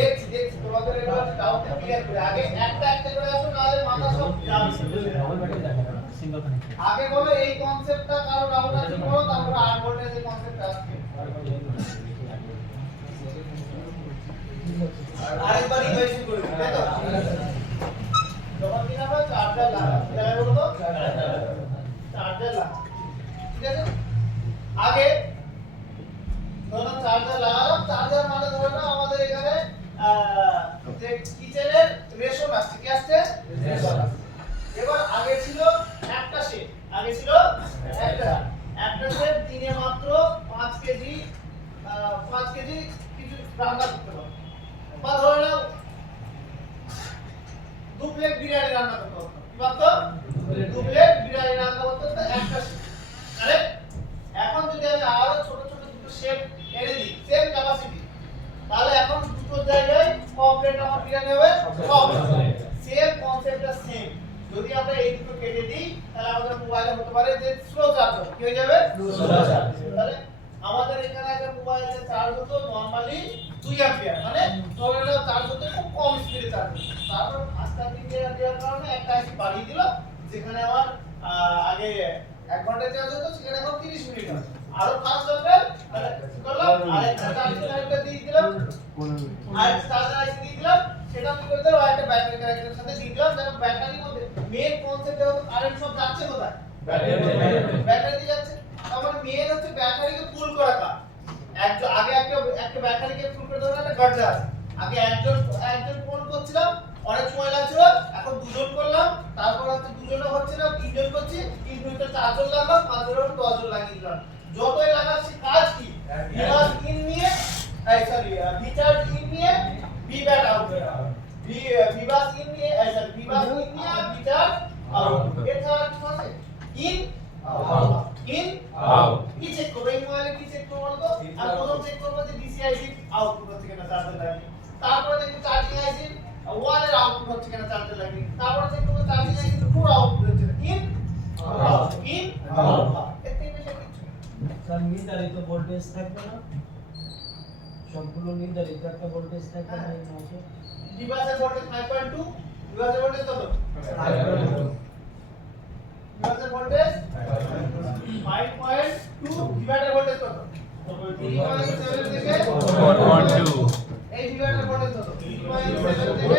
দেখছি তোমাদের এগুলো ডাউট ক্লিয়ার করে আগে একটা একটা করে আসো নাহলে মাথা সব জাম ডবল ব্যাটারি দেখা না সিঙ্গেল কানেক্টর আগে বলো এই কনসেপ্টটা কারো ডাউট আছে বলো তারপর 8 ভোল্টেজের কনসেপ্ট আসবে আরেকবার ইকুয়েশন করে দিই তাই তো যখন কিনা আমরা চার্জার লাগাই তাহলে বলো তো চার্জার লাগাই ঠিক আছে আগে ধরো চার্জার লাগালাম চার্জার মানে ধরো না আমাদের এখানে যে কিচেনের রেশন আসছে কি আসছে রেশন এবার আগে ছিল একটা শেড আগে ছিল একটা শেড দিনে মাত্র 5 কেজি কিছু রান্না করতে পারবে বা ধরে নাও 2 প্লেট বিরিয়ানি রান্না করতে পারবে কি ভাবতো 2 প্লেট বিরিয়ানি রান্না করতে তো একটা শেড কারেক্ট এখন যদি আমি আরো ছোট ছোট দুটো শেড এনে দিই সেম ক্যাপাসিটি তাহলে এখন দুটো জায়গায় কমপ্লিট আমার বিরিয়ানি হবে সব সেম কনসেপ্টটা সেম যদি আমরা এই দুটো কেটে দিই তাহলে আমাদের মোবাইলে হতে পারে যে স্লো চার্জ হবে কি হয়ে যাবে স্লো চার্জ তাহলে আমাদের এখানে একটা মোবাইলে চার্জ হতো নরমালি 2 অ্যাম্পিয়ার মানে ধরে নাও চার্জ হতে খুব কম স্পিডে চার্জ হতো তারপর ফাস্ট চার্জিং দেওয়ার কারণে একটা আইসি বাড়িয়ে দিল যেখানে আমার আগে 1 ঘন্টা চার্জ হতো সেখানে এখন 30 মিনিট আছে আরো ফাস্ট দরকার তাহলে কি করলাম আরেকটা চার্জিং কানেক্টর দিয়ে দিলাম আর চার্জার আইসি দিয়ে দিলাম সেটা কি করতে হবে একটা ব্যাটারি কানেক্টরের সাথে দিয়ে দিলাম যেন ব্যাটারির মধ্যে মেইন কনসেপ্ট হলো কারেন্ট সব যাচ্ছে কোথায় ব্যাটারি দিয়ে যাচ্ছে আমার মেইন হচ্ছে ব্যাটারিকে ফুল করা কাজ আগে একটা ব্যাটারিকে ফুল করে দেওয়ার একটা গার্ড আছে আগে একজন ফোন করছিলাম অনেক সময় লাগছিল এখন দুজন করলাম তারপর হচ্ছে দুজনও হচ্ছে না তিনজন করছি তিন দুইটা চারজন লাগলাম পাঁচজন 10 জন লাগিয়ে দিলাম যতই লাগাচ্ছি কাজ কি ভিবাস ইন নিয়ে ভিচার্জ ইন নিয়ে ভিব্যাট আউট ভিবাস ইন নিয়ে ভিবাস ইন নিয়ে ভিচার্জ আউট এছাড়া কি আছে ইন আউট কি চেক করবে এই মোবাইলে কি চেক করব বলতো আর প্রথম চেক করব যে ডিসি আইসি আউটপুট হচ্ছে কিনা চার্জার লাগিয়ে তারপরে দেখব চার্জিং আইসি ওয়ান এর আউটপুট হচ্ছে কিনা চার্জার লাগিয়ে তারপরে চেক করব চার্জিং আইসি টু আউটপুট হচ্ছে ইন আউট এতে বেশি কিছু স্যার নির্ধারিত ভোল্টেজ থাকবে না সম্পূর্ণ নির্ধারিত একটা ভোল্টেজ থাকবে না এই মাসে ডিভাইসের ভোল্টেজ 5.2 ডিভাইসের ভোল্টেজ কত 5.2 ডিভাইসের ভোল্টেজ 5.2 ডিভাইডার ভোল্টেজ কত 3.7 থেকে 4.2 এই ডিভাইডার ভোল্টেজ কত 3.7 থেকে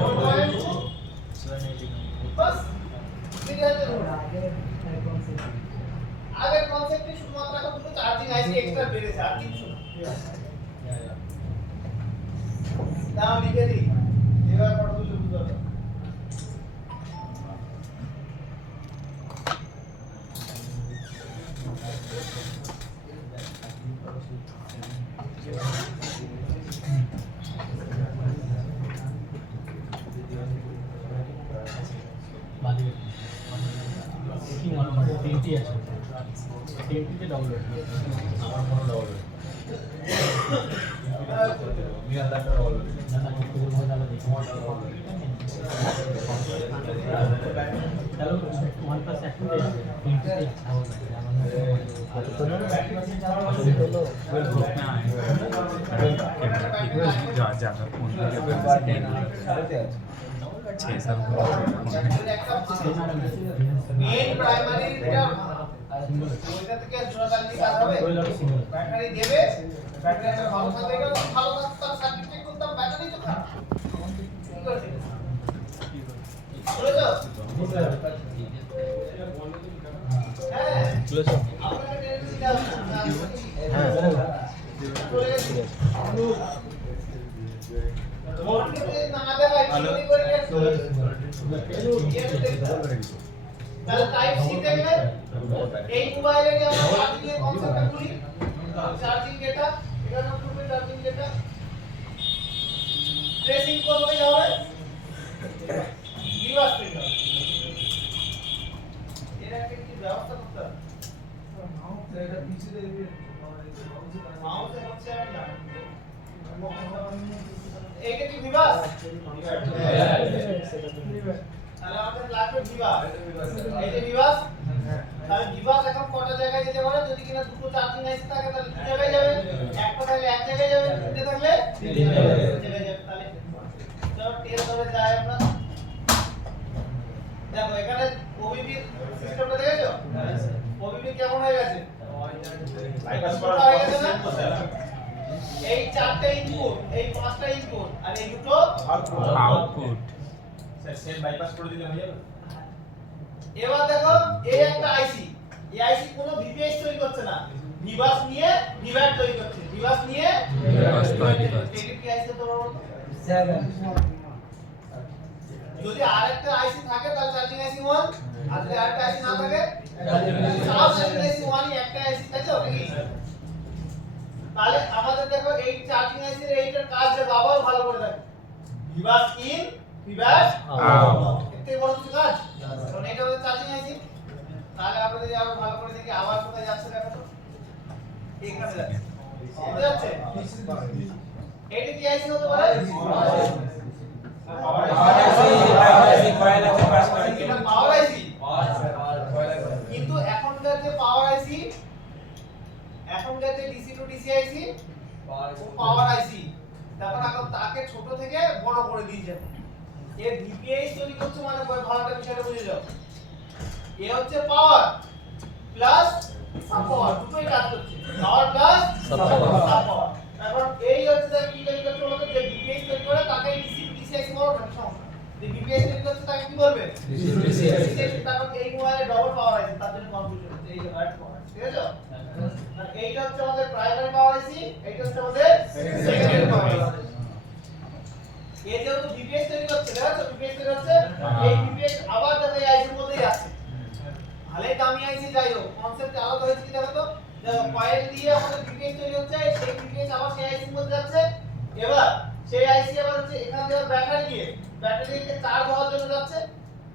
4.2 বাস আগের কনসেপ্টে শুধুমাত্র একটা দুটো চার্জিং আইসি এক্সট্রা বেড়েছে আর কিছু না নাম লিখে দিই এবার ফটোগুলো বুঝতে হবে 10টি আছে 10টিতে ডাবল ব্যাটারি আমার কোনো ডাবল মিয়া দাটা ডাবল না না একটু বলবো তাহলে দেখি তাহলে 1 প্লাস একটু আছে 20তে ডাবল ज्यादा फोन छः साल মেইন প্রাইমারি ওইটা থেকে জোড়াতালি কাজ হবে ব্যাটারি দেবে ব্যাটারি একটা ভালো থাকবে এটা ভালো তার সার্কিট চেক করতাম ব্যাটারি তো খারাপ কি করছে বুঝছো হ্যাঁ খুলেছো আপনাকে টেনশন দিতে হবে না হ্যাঁ চলে গেছে মোটকে না দেখাই চুরি করে তাহলে টাইপ সি দেখলে এই মোবাইলে যে আমরা চার্জিং এর কনসেপ্টটা খুলি চার্জিং ডেটা এটা নাম করবে চার্জিং ডেটা ট্রেসিং করবে হবে ডিভাইস প্রিন্ট হবে এর একটা কি ব্যবস্থা করতে হবে মাউস এর হচ্ছে না এইটা কি ডিভাইস তাহলে আমাদের লাগবে ডিভাইস এই যে ডিভাইস তাহলে ডিভাইস এখন কটা জায়গায় যেতে পারে যদি কিনা দুটো চার্জিং আইসি থাকে তাহলে দুটো জায়গায় যাবে একটা থাকলে এক জায়গায় যাবে তিনটে থাকলে তিন জায়গায় যাবে তাহলে চলো টেস্ট করে যাই আমরা দেখো এখানে ওবিপি সিস্টেমটা দেখেছো ওবিপি কেমন হয়ে গেছে বাইপাস করা হয়ে গেছে না এই চারটা ইনপুট এই পাঁচটা ইনপুট আর এই দুটো आउटपुट স্যার সেম বাইপাস করে দিলে হয়ে যাবে এবার দেখো এই একটা আইসি এই আইসি কোনো ভিপিএস তৈরি করছে না ডিভাইস নিয়ে ডিভাইড তৈরি করছে ডিভাইস নিয়ে ডিভাইস তৈরি করছে। এই কি আইসি তো বড় 7 যদি আরেকটা আইসি থাকে তাহলে চার্জিং আইসি 1 আর যদি আরেকটা আইসি না থাকে সব চার্জিং আইসি 1 ই একটা আইসি তাই তো নাকি তাহলে আমাদের দেখো এই চার্জিং আইসি এর এইটার কাজ দেখো আবার ভালো করে দেখো ডিভাইস ইন ডিভাইস আউট এতে বড় কিছু কাজ কারণ এটা হচ্ছে চার্জিং আইসি তাহলে আমরা যদি আরো ভালো করে দেখি আবার কোথায় যাচ্ছে দেখো তো এখানে যাচ্ছে কোথায় যাচ্ছে এইটা কি আইসি হতে পারে এটা পাওয়ার আইসি কিন্তু এখনকার যে পাওয়ার আইসি এখনকার যে ডিসি টু ডিসি আইসি পাওয়ার আইসি তখন এখন তাকে ছোট থেকে বড় করে দিয়েছে এর ভিপিএস তৈরি করছে মানে ভালোটা বিষয়টা বুঝে যাও এ হচ্ছে পাওয়ার প্লাস সাব পাওয়ার দুটোই কাজ করছে পাওয়ার প্লাস সাব পাওয়ার এখন এই হচ্ছে যে কি তৈরি করছে বলতে যে ভিপিএস তৈরি করে তাকে ডিসি টু ডিসি আইসি বড় করে সমস্যা যে ভিপিএস তৈরি করছে তাকে কি বলবে ডিসি টু ডিসি আইসি তখন এই মোবাইলে ডবল পাওয়ার আইসি তার জন্য কনফিউশন হচ্ছে এই যে রাইট পাওয়ার ঠিক আছে আর এইটা হচ্ছে আমাদের প্রাইমারি পাওয়ার আইসি এইটা হচ্ছে আমাদের সেকেন্ডারি পাওয়ার আইসি এই যেহেতু ভিপিএস তৈরি করছে দেখো ভিপিএস তৈরি হচ্ছে এই ভিপিএস আবার দেখো এই আইসির মধ্যেই আছে ভালোই দামি আইসি যাই হোক কনসেপ্ট আলাদা হয়েছে কি দেখো তো দেখো কয়েল দিয়ে আমাদের ভিপিএস তৈরি হচ্ছে সেই ভিপিএস আবার সেই আইসির মধ্যে যাচ্ছে এবার সেই আইসি আবার হচ্ছে এখানে দেওয়া ব্যাটারিকে চার্জ হওয়ার জন্য যাচ্ছে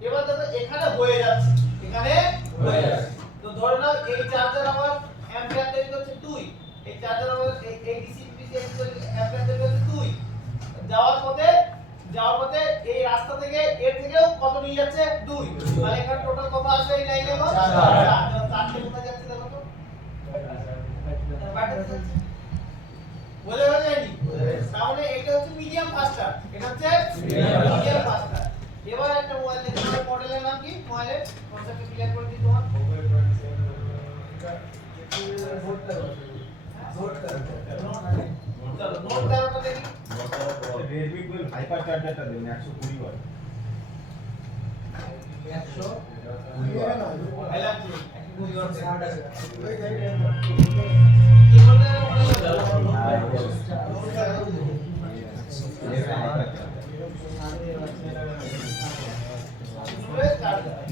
এবার দেখো এখানে হয়ে যাচ্ছে এখানে হয়ে যাচ্ছে তো ধরে নাও এই চার্জার আবার অ্যাম্পিয়ার তৈরি করছে 2 এই চার্জার আবার এই ডিসি ডিসি অ্যাম্পিয়ার তৈরি করছে 2 যাওয়ার পথে এই রাস্তা থেকে এর থেকেও কত নিয়ে যাচ্ছে 2 তাহলে এখানে টোটাল কত আসবে এই লাইনে এখন 4 চারটে কোথায় যাচ্ছে দেখো তো বলে হয়ে যায়নি তাহলে এটা হচ্ছে মিডিয়াম ফাস্টার এটা হচ্ছে মিডিয়াম ফাস্টার এবার একটা মোবাইল দেখো মডেলের নাম কি মোবাইলের কনসেপ্ট ক্লিয়ার করে দিই তোমার চলো নোট 13টা দেখি রেডমি 12 হাইপার চার্জারটা দেন 120 ওয়াট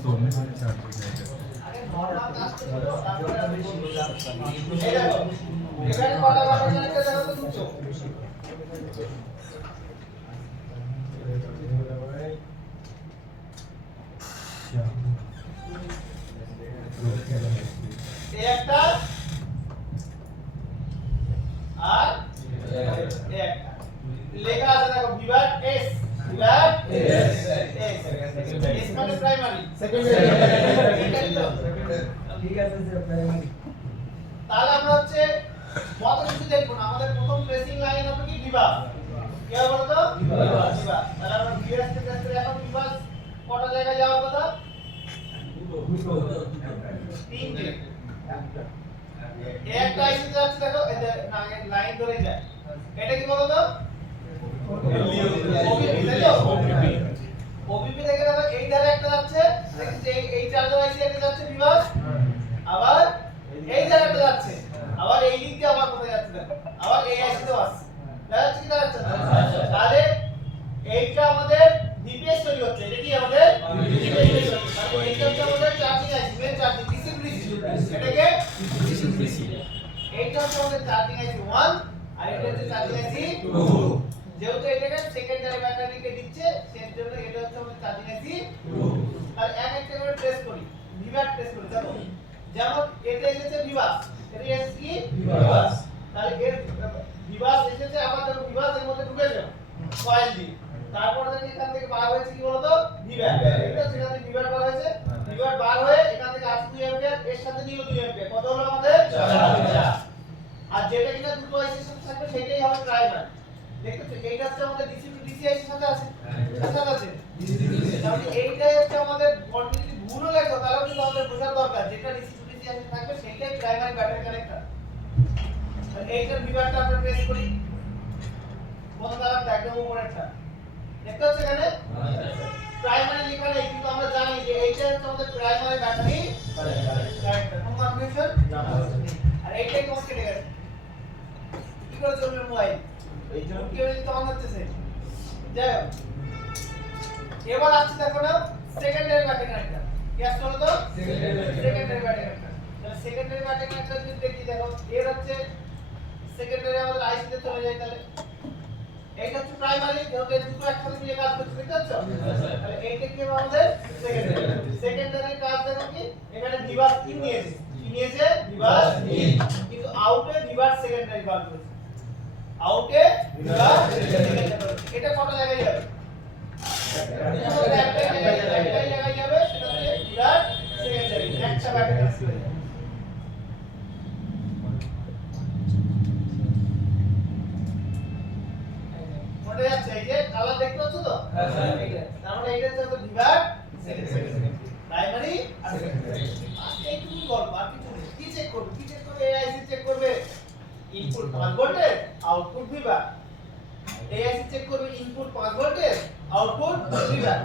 2 मिनट चार्ज हो जाएगा এখানে কটা বাটন আছে দেখো তো দুটো Yeah. এই একটা লেখা আছে দেখো বিভাগ এস বিভাগ এস এস মানে প্রাইমারি সেকেন্ডারি ঠিক আছে স্যার প্রাইমারি তাহলে আমরা হচ্ছে কত কিছু দেখবো না আমাদের প্রথম ট্রেসিং লাইন হবে কি বিভাগ কি হবে বলো তো বিভাগ তাহলে আমরা বিভাগ থেকে এখন বিভাগ কত জায়গায় যাওয়ার কথা তিনটে একটা আইসি যাচ্ছে দেখো এই যে লাইন ধরে যায় এটা কি বলো তো ওবিপি থেকে দেখো এই ধারে একটা যাচ্ছে এই চার্জার আইসি একটা যাচ্ছে বিভাগ আবার এই ধারে একটা যাচ্ছে আবার এই দিক দিয়ে আবার কোথায় যাচ্ছে দেখো আবার এই আইসি তো আসছে যাচ্ছে কি যাচ্ছে তাহলে এইটা আমাদের ডিপিএস তৈরি হচ্ছে এটা কি আমাদের ডিপিএস তাহলে এইটা হচ্ছে আমাদের charging IC main charging DC এটাকে ডিসি এইটা হচ্ছে আমাদের চার্জিং আইসি 1 আর এটা হচ্ছে চার্জিং আইসি 2 যেহেতু এটাকে সেকেন্ডারি ব্যাটারিকে দিচ্ছে সেই জন্য এটা হচ্ছে আমাদের চার্জিং আইসি 2 আর এক একটা করে ট্রেস করি বিভাগ ট্রেস করি দেখো যেমন এটা এসেছে বিভাগ এটা এসেছে কি বিভাগ তাহলে এর বিভাগ এসেছে আবার দেখো বিভাগ এর মধ্যে ঢুকে যাও কয়েল দিয়ে তারপর দেখো এখান থেকে বার হয়েছে কি বলতো বিভাগ এটা সেখান থেকে বিভাগ বার হয়েছে বিভাগ বার হয়ে এখান থেকে আসছে 2 অ্যাম্পিয়ার এর সাথে নিল 2 অ্যাম্পিয়ার কত হলো আমাদের 4 আর যেটা কিনা দুটো আইসির সাথে থাকবে সেটাই হবে প্রাইমারি দেখো এইটা হচ্ছে আমাদের ডিসি টু ডিসি আইসির সাথে আছে সাথে আছে তাহলে এইটাই হচ্ছে আমাদের বলতে যদি ভুলও লেখো তাহলে কিন্তু আমাদের বোঝার দরকার যেটা ডিসি টু ডিসি আইসি থাকবে সেটাই প্রাইমারি ব্যাটারি কানেক্টর এইটার বিভাগটা আমরা প্রেস করি কোন দাঁড়াতে একদম উপরেরটা দেখতে হচ্ছে এখানে প্রাইমারি লেখা নেই কিন্তু আমরা জানি যে এইটা হচ্ছে আমাদের প্রাইমারি ব্যাটারি কানেক্টর কোন কনফিউশন আর এইটাই তোমার কেটে গেছে কি করে চলবে মোবাইল এই জন্য কি হচ্ছে অন হচ্ছে যাই হোক এবার আসছে দেখো না সেকেন্ডারি ব্যাটারি কানেক্টর কি আসছে বলো তো সেকেন্ডারি ব্যাটারি কানেক্টর তাহলে সেকেন্ডারি ব্যাটারি কানেক্টর যদি দেখি দেখো এর হচ্ছে সেকেন্ডারি আমাদের আইসি তে চলে যায় তাহলে এইটা হচ্ছে প্রাইমারি যেহেতু এই দুটো একসাথে মিলে কাজ করছে দেখতে পাচ্ছ তাহলে এইটা কি হবে আমাদের সেকেন্ডারি কাজ দেখো কি এখানে ডিভাইস কি নিয়েছে ডিভাইস কিন্তু আউটে ডিভাইস সেকেন্ডারি বার করেছে আউটে ডিভাইস সেকেন্ডারি এটা কত জায়গায় যাবে একটাই জায়গায় যাবে সেটা হচ্ছে ডিভাইস সেকেন্ডারি একটা ব্যাটারি কাজ করে মনে যাচ্ছে এই যে কালার দেখতে পাচ্ছ তো তার মানে এইটা হচ্ছে বিভাগ সেকেন্ডারি প্রাইমারি আর সেকেন্ডারি এই তুমি বল আর কিছু নেই কি চেক করবে এআইসি চেক করবে ইনপুট 5 ভোল্টেজ আউটপুট বিভাগ এআইসি চেক করবে ইনপুট 5 ভোল্টেজ আউটপুট বিভাগ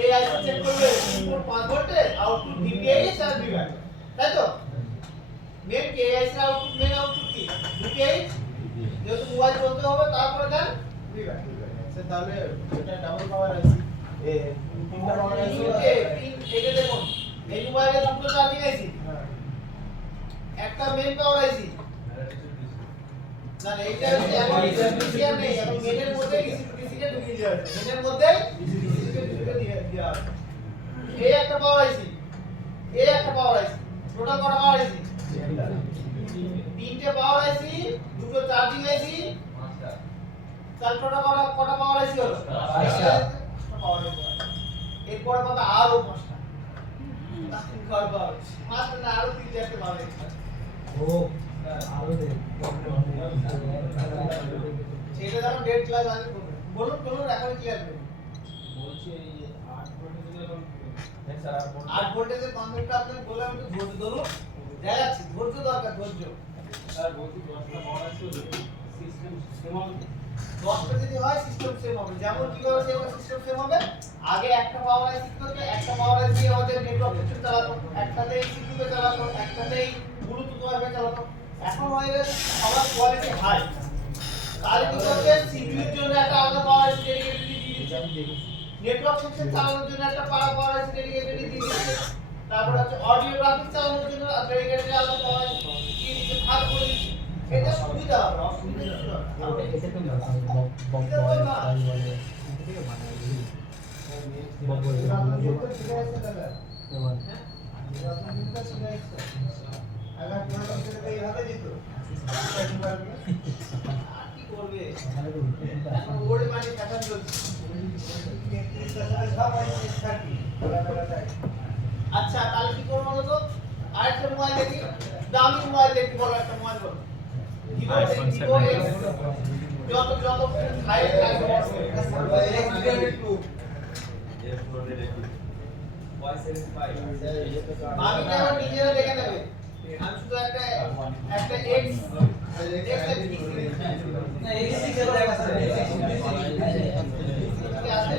এআইসি চেক করবে ইনপুট 5 ভোল্টেজ আউটপুট ভিপিএইচ আর বিভাগ তাই তো মেন কি এআইসি আউটপুট মেন আউটপুট কি ভিপিএইচ যেহেতু মোবাইল চলতে হবে তারপরে দেন বিভাগ স্যার তাহলে এটা ডাবল পাওয়ার আইসি তিনটা পাওয়ার আইসি এটা দেখুন এই মোবাইলে দুটো চার্জিং আইসি একটা মেন পাওয়ার আইসি না এইটা হচ্ছে এখন ডিসি আর নেই এখন মেনের মধ্যে ডিসি কে ঢুকিয়ে দেওয়া হবে মেনের মধ্যে ডিসি কে ঢুকিয়ে দেওয়া হবে এই একটা পাওয়ার আইসি এই একটা পাওয়ার আইসি টোটাল কত পাওয়ার আইসি তিনটে পাওয়ার আইসি দুটো চার্জিং আইসি তাহলে টোটাল কত পাওয়ার আইসি হলো 5টা পাওয়ার আইসি এরপরে পাবে আরো 5টা পাঁচটা না আরো 3-4টা পাবে ও আরো দে সেটা যখন ডেট ক্লাস আসবে বলুন এখন ক্লিয়ার করুন বলছি এই 8 ভোল্টেজ এখন দেখ স্যার 8 ভোল্টেজের কনসেপ্টটা আপনি বললাম একটু ধৈর্য ধরুন দেখাচ্ছি ধৈর্য দরকার ধৈর্য স্যার বলছি 10টা পাওয়ার আছে সিস্টেম সেম হবে 10টা যদি হয় সিস্টেম সেম হবে যেমন কিভাবে সিস্টেম সেম হবে আগে একটা পাওয়ার আইসি করবে একটা পাওয়ার আইসি আমাদের নেটওয়ার্ক সিস্টেম চালাতো একটাতে সিপিইউ তে চালাতো একটাতেই ব্লুটুথ ওয়্যারবে চালাতো এখন হয়ে গেছে সবার কোয়ালিটি হাই তাহলে কি করবে সিপিইউর জন্য একটা আলাদা পাওয়ার আইসি ডেডিকেটেড দিয়ে দিচ্ছে নেটওয়ার্ক সিস্টেম চালানোর জন্য একটা পাওয়ার আইসি ডেডিকেটেড দিয়ে দিচ্ছে তারপর হচ্ছে অডিও গ্রাফিক্স চালানোর জন্য ডেডিকেটেড আলাদা পাওয়ার আইসি দিয়ে দিচ্ছে ভাগ করে দিচ্ছে এটা সুবিধা হবে অসুবিধা কিছু না এসে তো বক বলে থেকে বানাই বক বলে अगर पूरा कंप्यूटर पे यहाँ पे जीतो এখন ওল্ড মানি ফ্যাশন চলছে। আচ্ছা তাহলে কি করবো বলো তো? আরেকটা মোবাইল দেখি, দামি মোবাইল দেখি, বলো একটা মোবাইল বলো। ভিভো যত যত হাই লাগবে আমি না নিজেরা দেখে নেবে। আমি শুধু একটা এক্স না এক্স এর জায়গা আছে কি আছে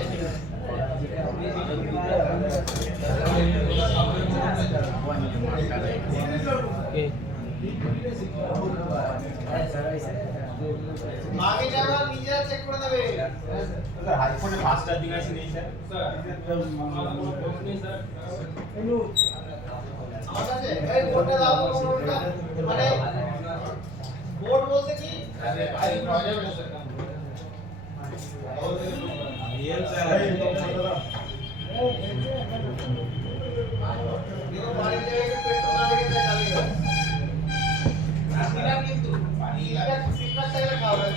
মাগে যারা নিজেরা চেক করে নেবে। স্যার আইফোনে 5টা ডিভাইস নেই স্যার। আমার কাছে এই বোর্ডটা দাও, বোর্ডটা মানে বোর্ড বলতে কি দেখো বাড়িতে পেট না দেখে তাই চালিয়ে দাও। সিনা কিন্তু এটা সিনা থেকে খাওয়া হয়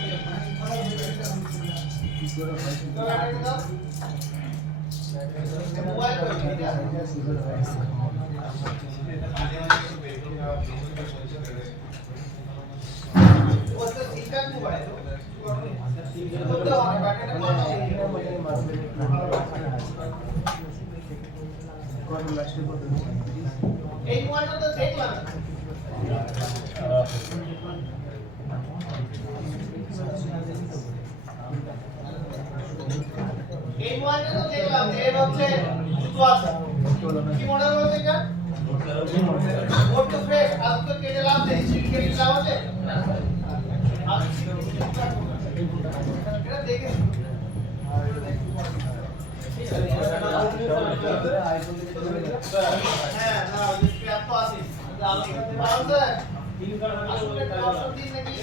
তো এটা দাও মোবাইল কই এটা ওটা সিনা মোবাইল তো তো অনেক ব্যাটারি কম এই মোবাইলটা তো দেখলাম এই মোবাইলটা তো দেখলাম এর হচ্ছে দুটো আছে কি মডেল বলতে এটা বোর্ড তো ফ্রেশ আজ তো কেটে লাভ নেই সিল কেটে লাভ আছে এটা দেখে হ্যাঁ না স্ক্র্যাপ তো আছে আমি বাউন্সার আসলে অপশন দিন নাকি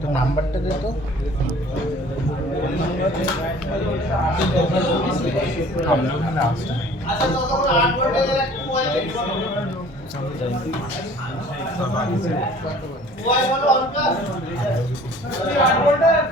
তো নাম্বারটা দে তো আমরা ওখানে আসছি আচ্ছা তো তখন 8 ভোল্টেজের একটা মোবাইল দেখি মোবাইল বলো অন ক্লাস 8 ভোল্টের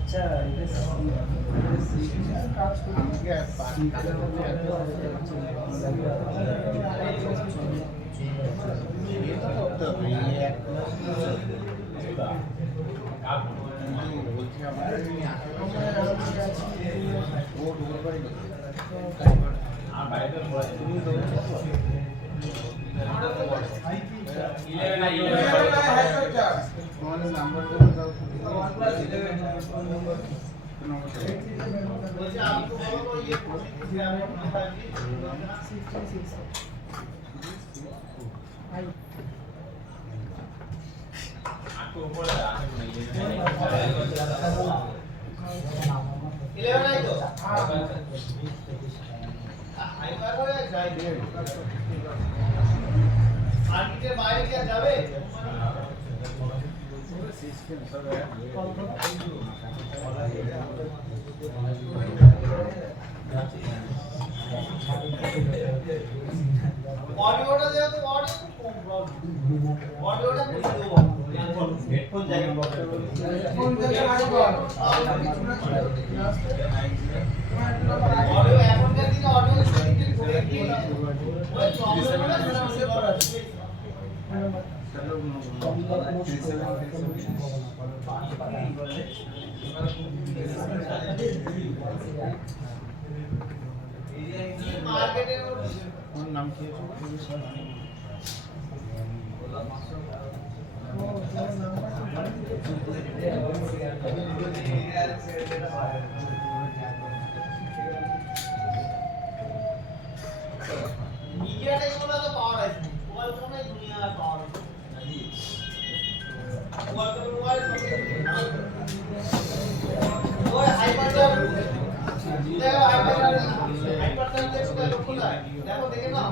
আচ্ছা বলছি আমি তো বলো তো ये कोशिश আমি ইলেভেন আই তো আমি করে যাই মার্কেটের বাইরে কি আর যাবে অডিওটা দেও তো অডিও কম প্রবলেম অডিওটা বুঝে দেবো হেডফোন জায়গা ফোন থেকে আসবো অডিও এখনকার দিনে অডিও শুনতে করে কি ওই প্রবলেমটা সেভ করা আছে মার্কেটের কোন নাম কি তোমার নাম্বারটা মিডিয়াটা এগুলো তো পাওয়ার আছে মোবাইল ফোনে দুনিয়া পাওয়ার আছে মোবাইল ওই হাইপার দেখো হাইপার দেখো লক্ষ্য না দেখো দেখে না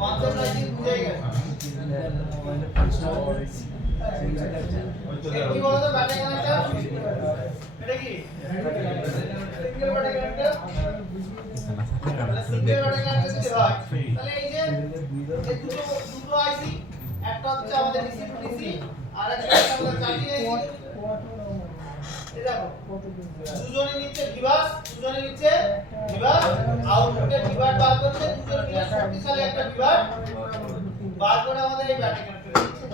কনসেপ্ট আইছি বুঝে গেছে কি বলো তো ব্যাটারি কানেক্টর এটা কি single battery connector single battery connector যদি হয় তাহলে এই যে এই দুটো আইসি একটা হচ্ছে আমাদের ডিসি টু ডিসি আর একটা হচ্ছে আমাদের চার্জিং আইসি এই দেখো দুজনে নিচ্ছে ডিভাইস দুজনে নিচ্ছে ডিভাইস আউটপুটে ডিভাইস বার করছে দুজনে মিলে শক্তিশালী একটা ডিভাইস বার করে আমাদের এই ব্যাটারি কানেক্টর দিচ্ছে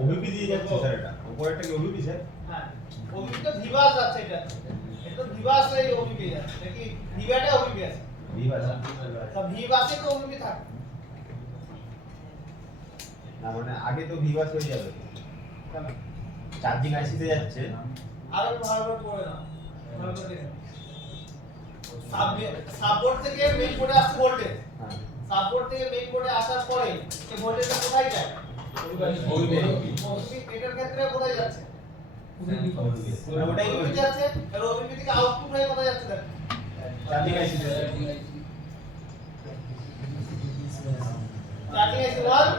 ওবিপি দিয়ে যাচ্ছে স্যার এটা উপরেরটা কি ওবিপি স্যার হ্যাঁ ওবিপি তো ডিভাইস যাচ্ছে এটা এটা তো ডিভাইস এই ওবিপি যাচ্ছে দেখি ডিভাইসটা ওবিপি আছে ডিভাইস তো ভিভাসে তো ওবিপি থাকে না মানে আগে তো ভিভাস হয়ে যাবে কেন চার্জিং আইসি তে যাচ্ছে আরো ভালো করে পড়ে না ভালো করে দেখেন সাপোর্ট থেকে মেইন বোর্ডে আসছে ভোল্টেজ হ্যাঁ সাপোর্ট থেকে মেইন বোর্ডে আসার পরে এই ভোল্টেজটা কোথায় যায় ওবিপি এটার ক্ষেত্রে কোথায় যাচ্ছে ওটাই ওবিপি যাচ্ছে আর ওবিপি থেকে আউটপুট হয়ে কোথায় যাচ্ছে দেখেন চার্জিং আইসি তে চার্জিং আইসি 1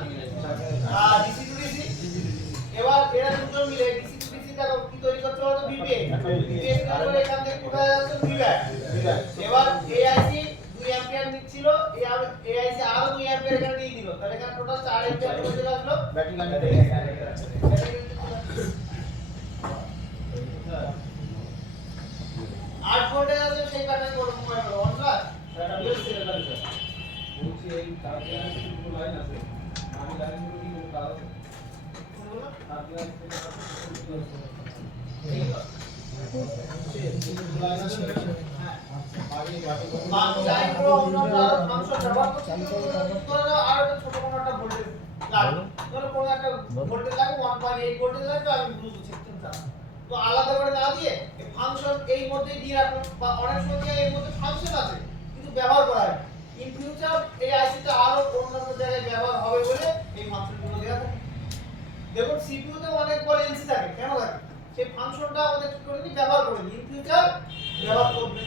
আর ডিসি টু ডিসি এবার এরা দুটো মিলে ডিসি টু ডিসি দেখো কি তৈরি করছে বলতো ভিপিএ ভিপিএ করে এখান থেকে কোথায় যাচ্ছে ভিভ্যাট এবার এআইসি 2 অ্যাম্পিয়ার নিচ্ছিল এআইসি আরো 2 অ্যাম্পিয়ার এখানে দিয়ে দিল তাহলে এখানে টোটাল 4 অ্যাম্পিয়ার করে দিল আসলো ব্যাটারি কানেক্টর 8 ভোল্টেজ আছে সেই ব্যাটারি বড় মোবাইল অন প্লাস বলছি এই চার্জিং এর লাইন আছে আমি লাইনগুলো কি করে কাজ লাইন পুরো অন্যান্য ফাংশন ব্যবহার করছে ধরো আর একটা ছোট কোনো একটা ভোল্টেজ লাগবে ধরো কোনো একটা ভোল্টেজ লাগবে 1.8 ভোল্টেজ লাগবে আমি ব্লুটুথ সিস্টেম চালাবো তো আলাদা করে না দিয়ে এই ফাংশন এই মধ্যেই দিয়ে রাখলাম বা অনেক সময় এর মধ্যে ফাংশন আছে কিন্তু ব্যবহার করা হয় ইন ফিউচার এই আইসিটা আরো অন্যান্য জায়গায় ব্যবহার হবে বলে এই ফাংশনগুলো দেওয়া থাকে দেখুন সিপিইউ তে অনেক বড় এনসি থাকে কেন থাকে সেই ফাংশনটা আমাদের কি করে ব্যবহার করে ইন ফিউচার ব্যবহার করবে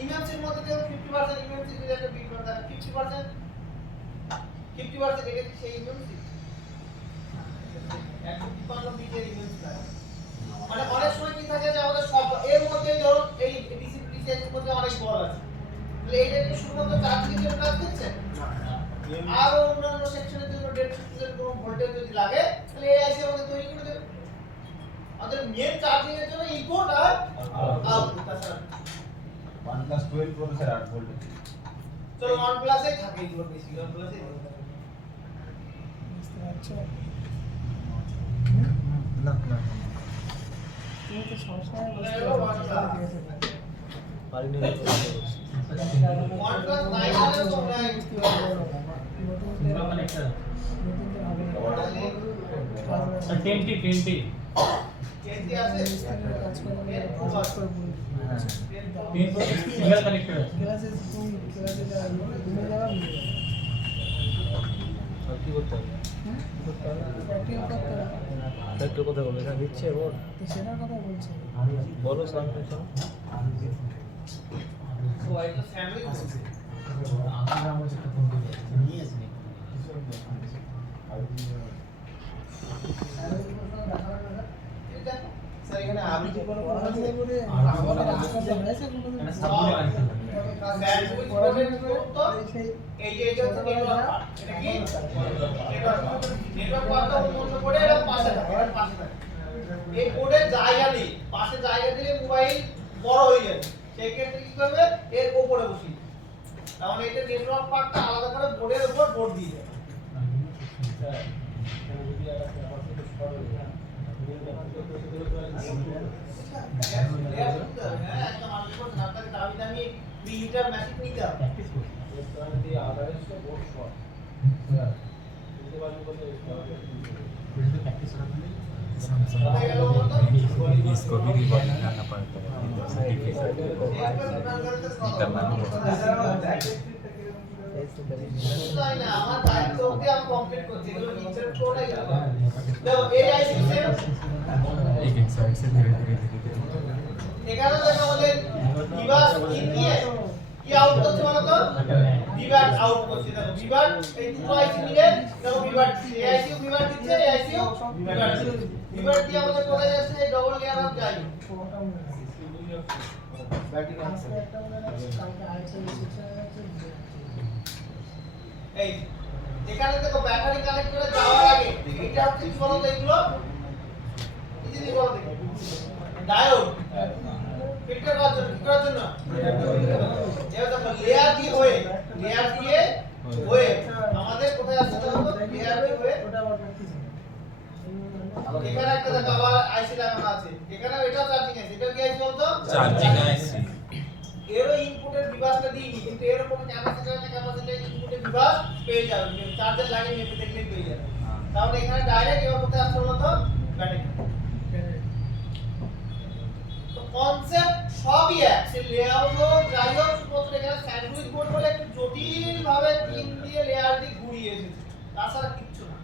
ইমেমসি এর মধ্যে দেখুন 50% ইমেমসি যদি একটা বিট করে থাকে 50% এটা কি সেই ইমেমসি 155 বিটের ইমেমসি থাকে মানে অনেক সময় কি থাকে যে আমাদের সব এর মধ্যে ধরুন এই ডিসি এর মধ্যে অনেক বল আছে তাহলে এইটা কি শুধুমাত্র চার্জিং এর জন্য কাজ করছে আরো অন্যান্য সেকশনের জন্য ডেড সিস্টেমের কোনো ভোল্টেজ যদি লাগে তাহলে এই আইসি আমাদের তৈরি করে দেবে আমাদের মেন চার্জিং এর জন্য ইনপুট আর আউটপুট তাছাড়া OnePlus 12 প্রসেসর 8 ভোল্ট চলো OnePlus এ থাকে এগুলো বেশি OnePlus এ বুঝতে পারছো না না তুমি তো সবসময় বুঝতে পারছো পারিনি OnePlus 9 হলে তো প্রায় সিঙ্গেল কানেক্টর আর 10T কেজি আছে সিঙ্গেল কানেক্টর ক্লাসে তুমি ক্লাসে তুমি যাবা আর কি করতে হবে প্র্যাকটিক্যাল করতে হবে একটা কথা বলো এটা দিচ্ছে ওর তো সেটার কথা বলছি বলো সামনে তো এটা ফ্যামিলি এটা স্যার এখানে আমি কি করে পড়াশোনা করে আমাদের আশা হয়েছে কোনো স্যান্ডউইচ কোডের তো এই যে এটা হচ্ছে নেটওয়ার্ক এটা কি নেটওয়ার্ক পার্টটা অন্য কোডে এর পাশে থাকে এর পাশে থাকে এই কোডের জায়গা নেই পাশে জায়গা দিলে মোবাইল বড় হয়ে যাবে সেই ক্ষেত্রে কি করবে এর উপরে বসিয়ে তাহলে এটা নেটওয়ার্ক পার্টটা আলাদা করে বোর্ডের উপর বোর্ড দিয়ে দেবে একদম 80% আপনাকে দামি দামি হিটার মেশিন নিতে হবে। the others to both short. বুঝতে পারলি বলতে কোথায় গেল বলতো? इसको भी रिकॉर्डिंग करना पड़ता है करना नहीं होता তাই না, আমার দায়িত্ব ওকে আমি কমপ্লিট করছি, এগুলো হিটার কোডাই যাবে। দেখো এই আইসি সেম एक एक साइड से धीरे धीरे धीरे धीरे এখানে দেখো আমাদের বিভাগ ইন দিয়ে কি আউট করছে বলো তো? বিভাগ আউট করছে। দেখো বিভাগ এই দুটো আইসি মিলে দেখো বিভাগ দিচ্ছে, এই আইসিও বিভাগ দিচ্ছে, এই আইসিও বিভাগ দিচ্ছে। বিভাগ দিয়ে আমাদের কোথায় যাচ্ছে? এই ডবল লেয়ার অফ যাই ব্যাটারি এই এখানে দেখো ব্যাটারি কানেক্ট করে যাওয়ার আগে এটা হচ্ছে কি বলো তো? এগুলো এই জিনিস বলো দেখো ডায়োড ফিল্টার করার জন্য, কি করার জন্য? এবার দেখো লেয়ার দিয়ে হয়ে আমাদের কোথায় আসছে বলো তো? লেয়ার দিয়ে হয়ে এখানে একটা দেখো আবার আইসি লাগানো আছে, এখানেও এটা চার্জিং আছে। এটা কি আইসি বলতো? चार्जिंग आईसी এরও ইনপুটের বিভাগটা দিইনি, কিন্তু এর উপর ক্যাপাসিটর ইনপুটের বিভাগ পেয়ে যাবে, চার্জার লাগিয়ে মেপে দেখলেই পেয়ে যাবে। তাহলে এখানে ডাইরেক্ট এবার কোথায় আসছে বলতো? ব্যাটারি। তো কনসেপ্ট সবই এক, সে লেআউট হোক যাই হোক, শুধুমাত্র এখানে স্যান্ডউইচ বোর্ড বলে একটু জটিল ভাবে পিন দিয়ে লেয়ার দিয়ে ঘুরিয়ে এসেছে, তাছাড়া কিচ্ছু না।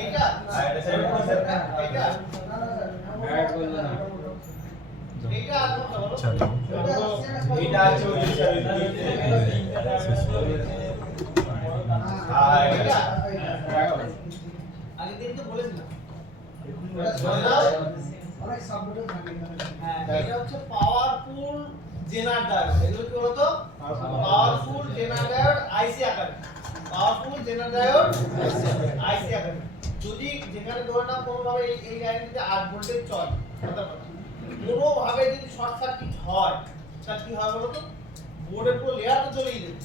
এইটা এইটা এইটা আর কোনটা বলো? चलो এটা আছে ওই হিসাবে এইটা আগে দিন তো বলেছিলাম। হ্যাঁ, এটা হচ্ছে পাওয়ারফুল জেনার ডায়োড। এগুলো কি বলতো? পাওয়ারফুল জেনার ডায়োড আইসি আকারে। পাওয়ারফুল জেনার ডায়োড আইসি আকারে। যদি যেখানে ধরে নাও কোনো ভাবে এই লাইনটিতে 8 ভোল্টেজ চলে, কোনো ভাবে যদি শর্ট সার্কিট হয়, তাহলে কি হয় বলতো? বোর্ডের পুরো লেয়ার তো চলেই যাবে।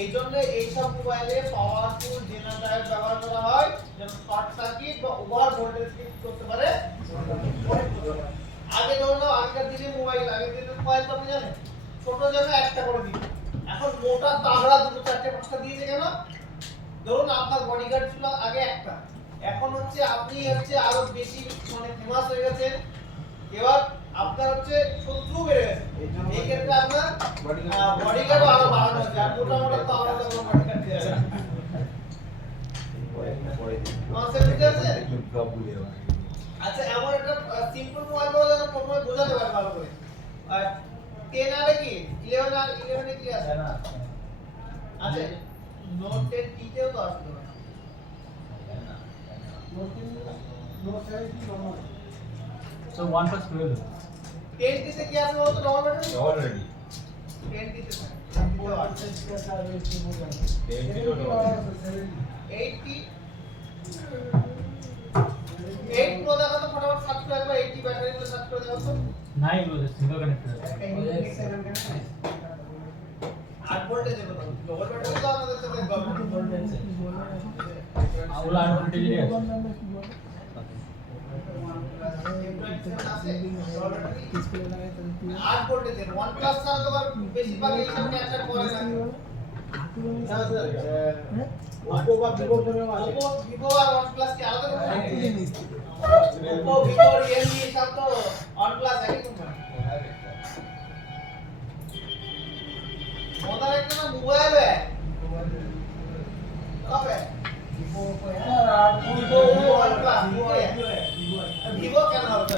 এই জন্য এই সব মোবাইলে পাওয়ারফুল জেনার ডায়োড ব্যবহার করা হয়, যেন শর্ট সার্কিট বা ওভার ভোল্টেজ কি করতে পারে। আগে ধরো নাও আগেকার দিনে মোবাইল, আগের দিনের মোবাইল তো আপনি জানেন ছোট জায়গায় একটা করে দিত, এখন মোটা তাগড়া দুটো চারটে পাঁচটা দিয়েছে। কেন? ধরুন আপনার বডিগার্ড ছিল আগে একটা, এখন হচ্ছে আপনি হচ্ছে আরো বেশি মানে ফেমাস হয়ে গেছেন, এবার আপনার হচ্ছে শত্রু বেড়ে গেছে। এই ক্ষেত্রে আপনার বডিগার্ডও আরো বাড়ানো হচ্ছে, আর মোটা মোটা তো আমরা তো বডিগার্ড দিয়ে আছে। কনসেপ্ট ঠিক আছে? আচ্ছা, এমন একটা সিম্পল মোবাইল বলা যেন প্রথমে বোঝাতে পারে ভালো করে। আর 10 আরে কি 11 আর 11 এ কি আছে? আছে নোট 10 টি তেও তো আছে। So 1 plus 12. 10 টি তে কি আছে বলতো? ডবল ব্যাটারি ऑलरेडी 10 টি তে থাকে। 8 প্রো দেখা তো ফটাফট সার্চ করে একবার 80 ব্যাটারি গুলো সার্চ করে দাও তো। नहीं वो सिंगल कनेक्टर 8 ভোল্টেজ এর কথা। ডবল ব্যাটারি তো আমাদের সাথে গভর্নমেন্ট ভোল্টেজ আছে। आउला वोल्टेज रे আছে 8 ভোল্টেজ এর OnePlus ছাড়া তো আর বেশিরভাগ এই সব ক্যাপচার করে না। Oppo বা Vivo ফোনেও আছে। Oppo, Vivo আর OnePlus কি আলাদা কোম্পানি? Oppo, Vivo, Realme সব তো OnePlus একই কোম্পানি। ওদের একটা না মোবাইল है কবে Vivo, OnePlus, Vivo কেন হবে?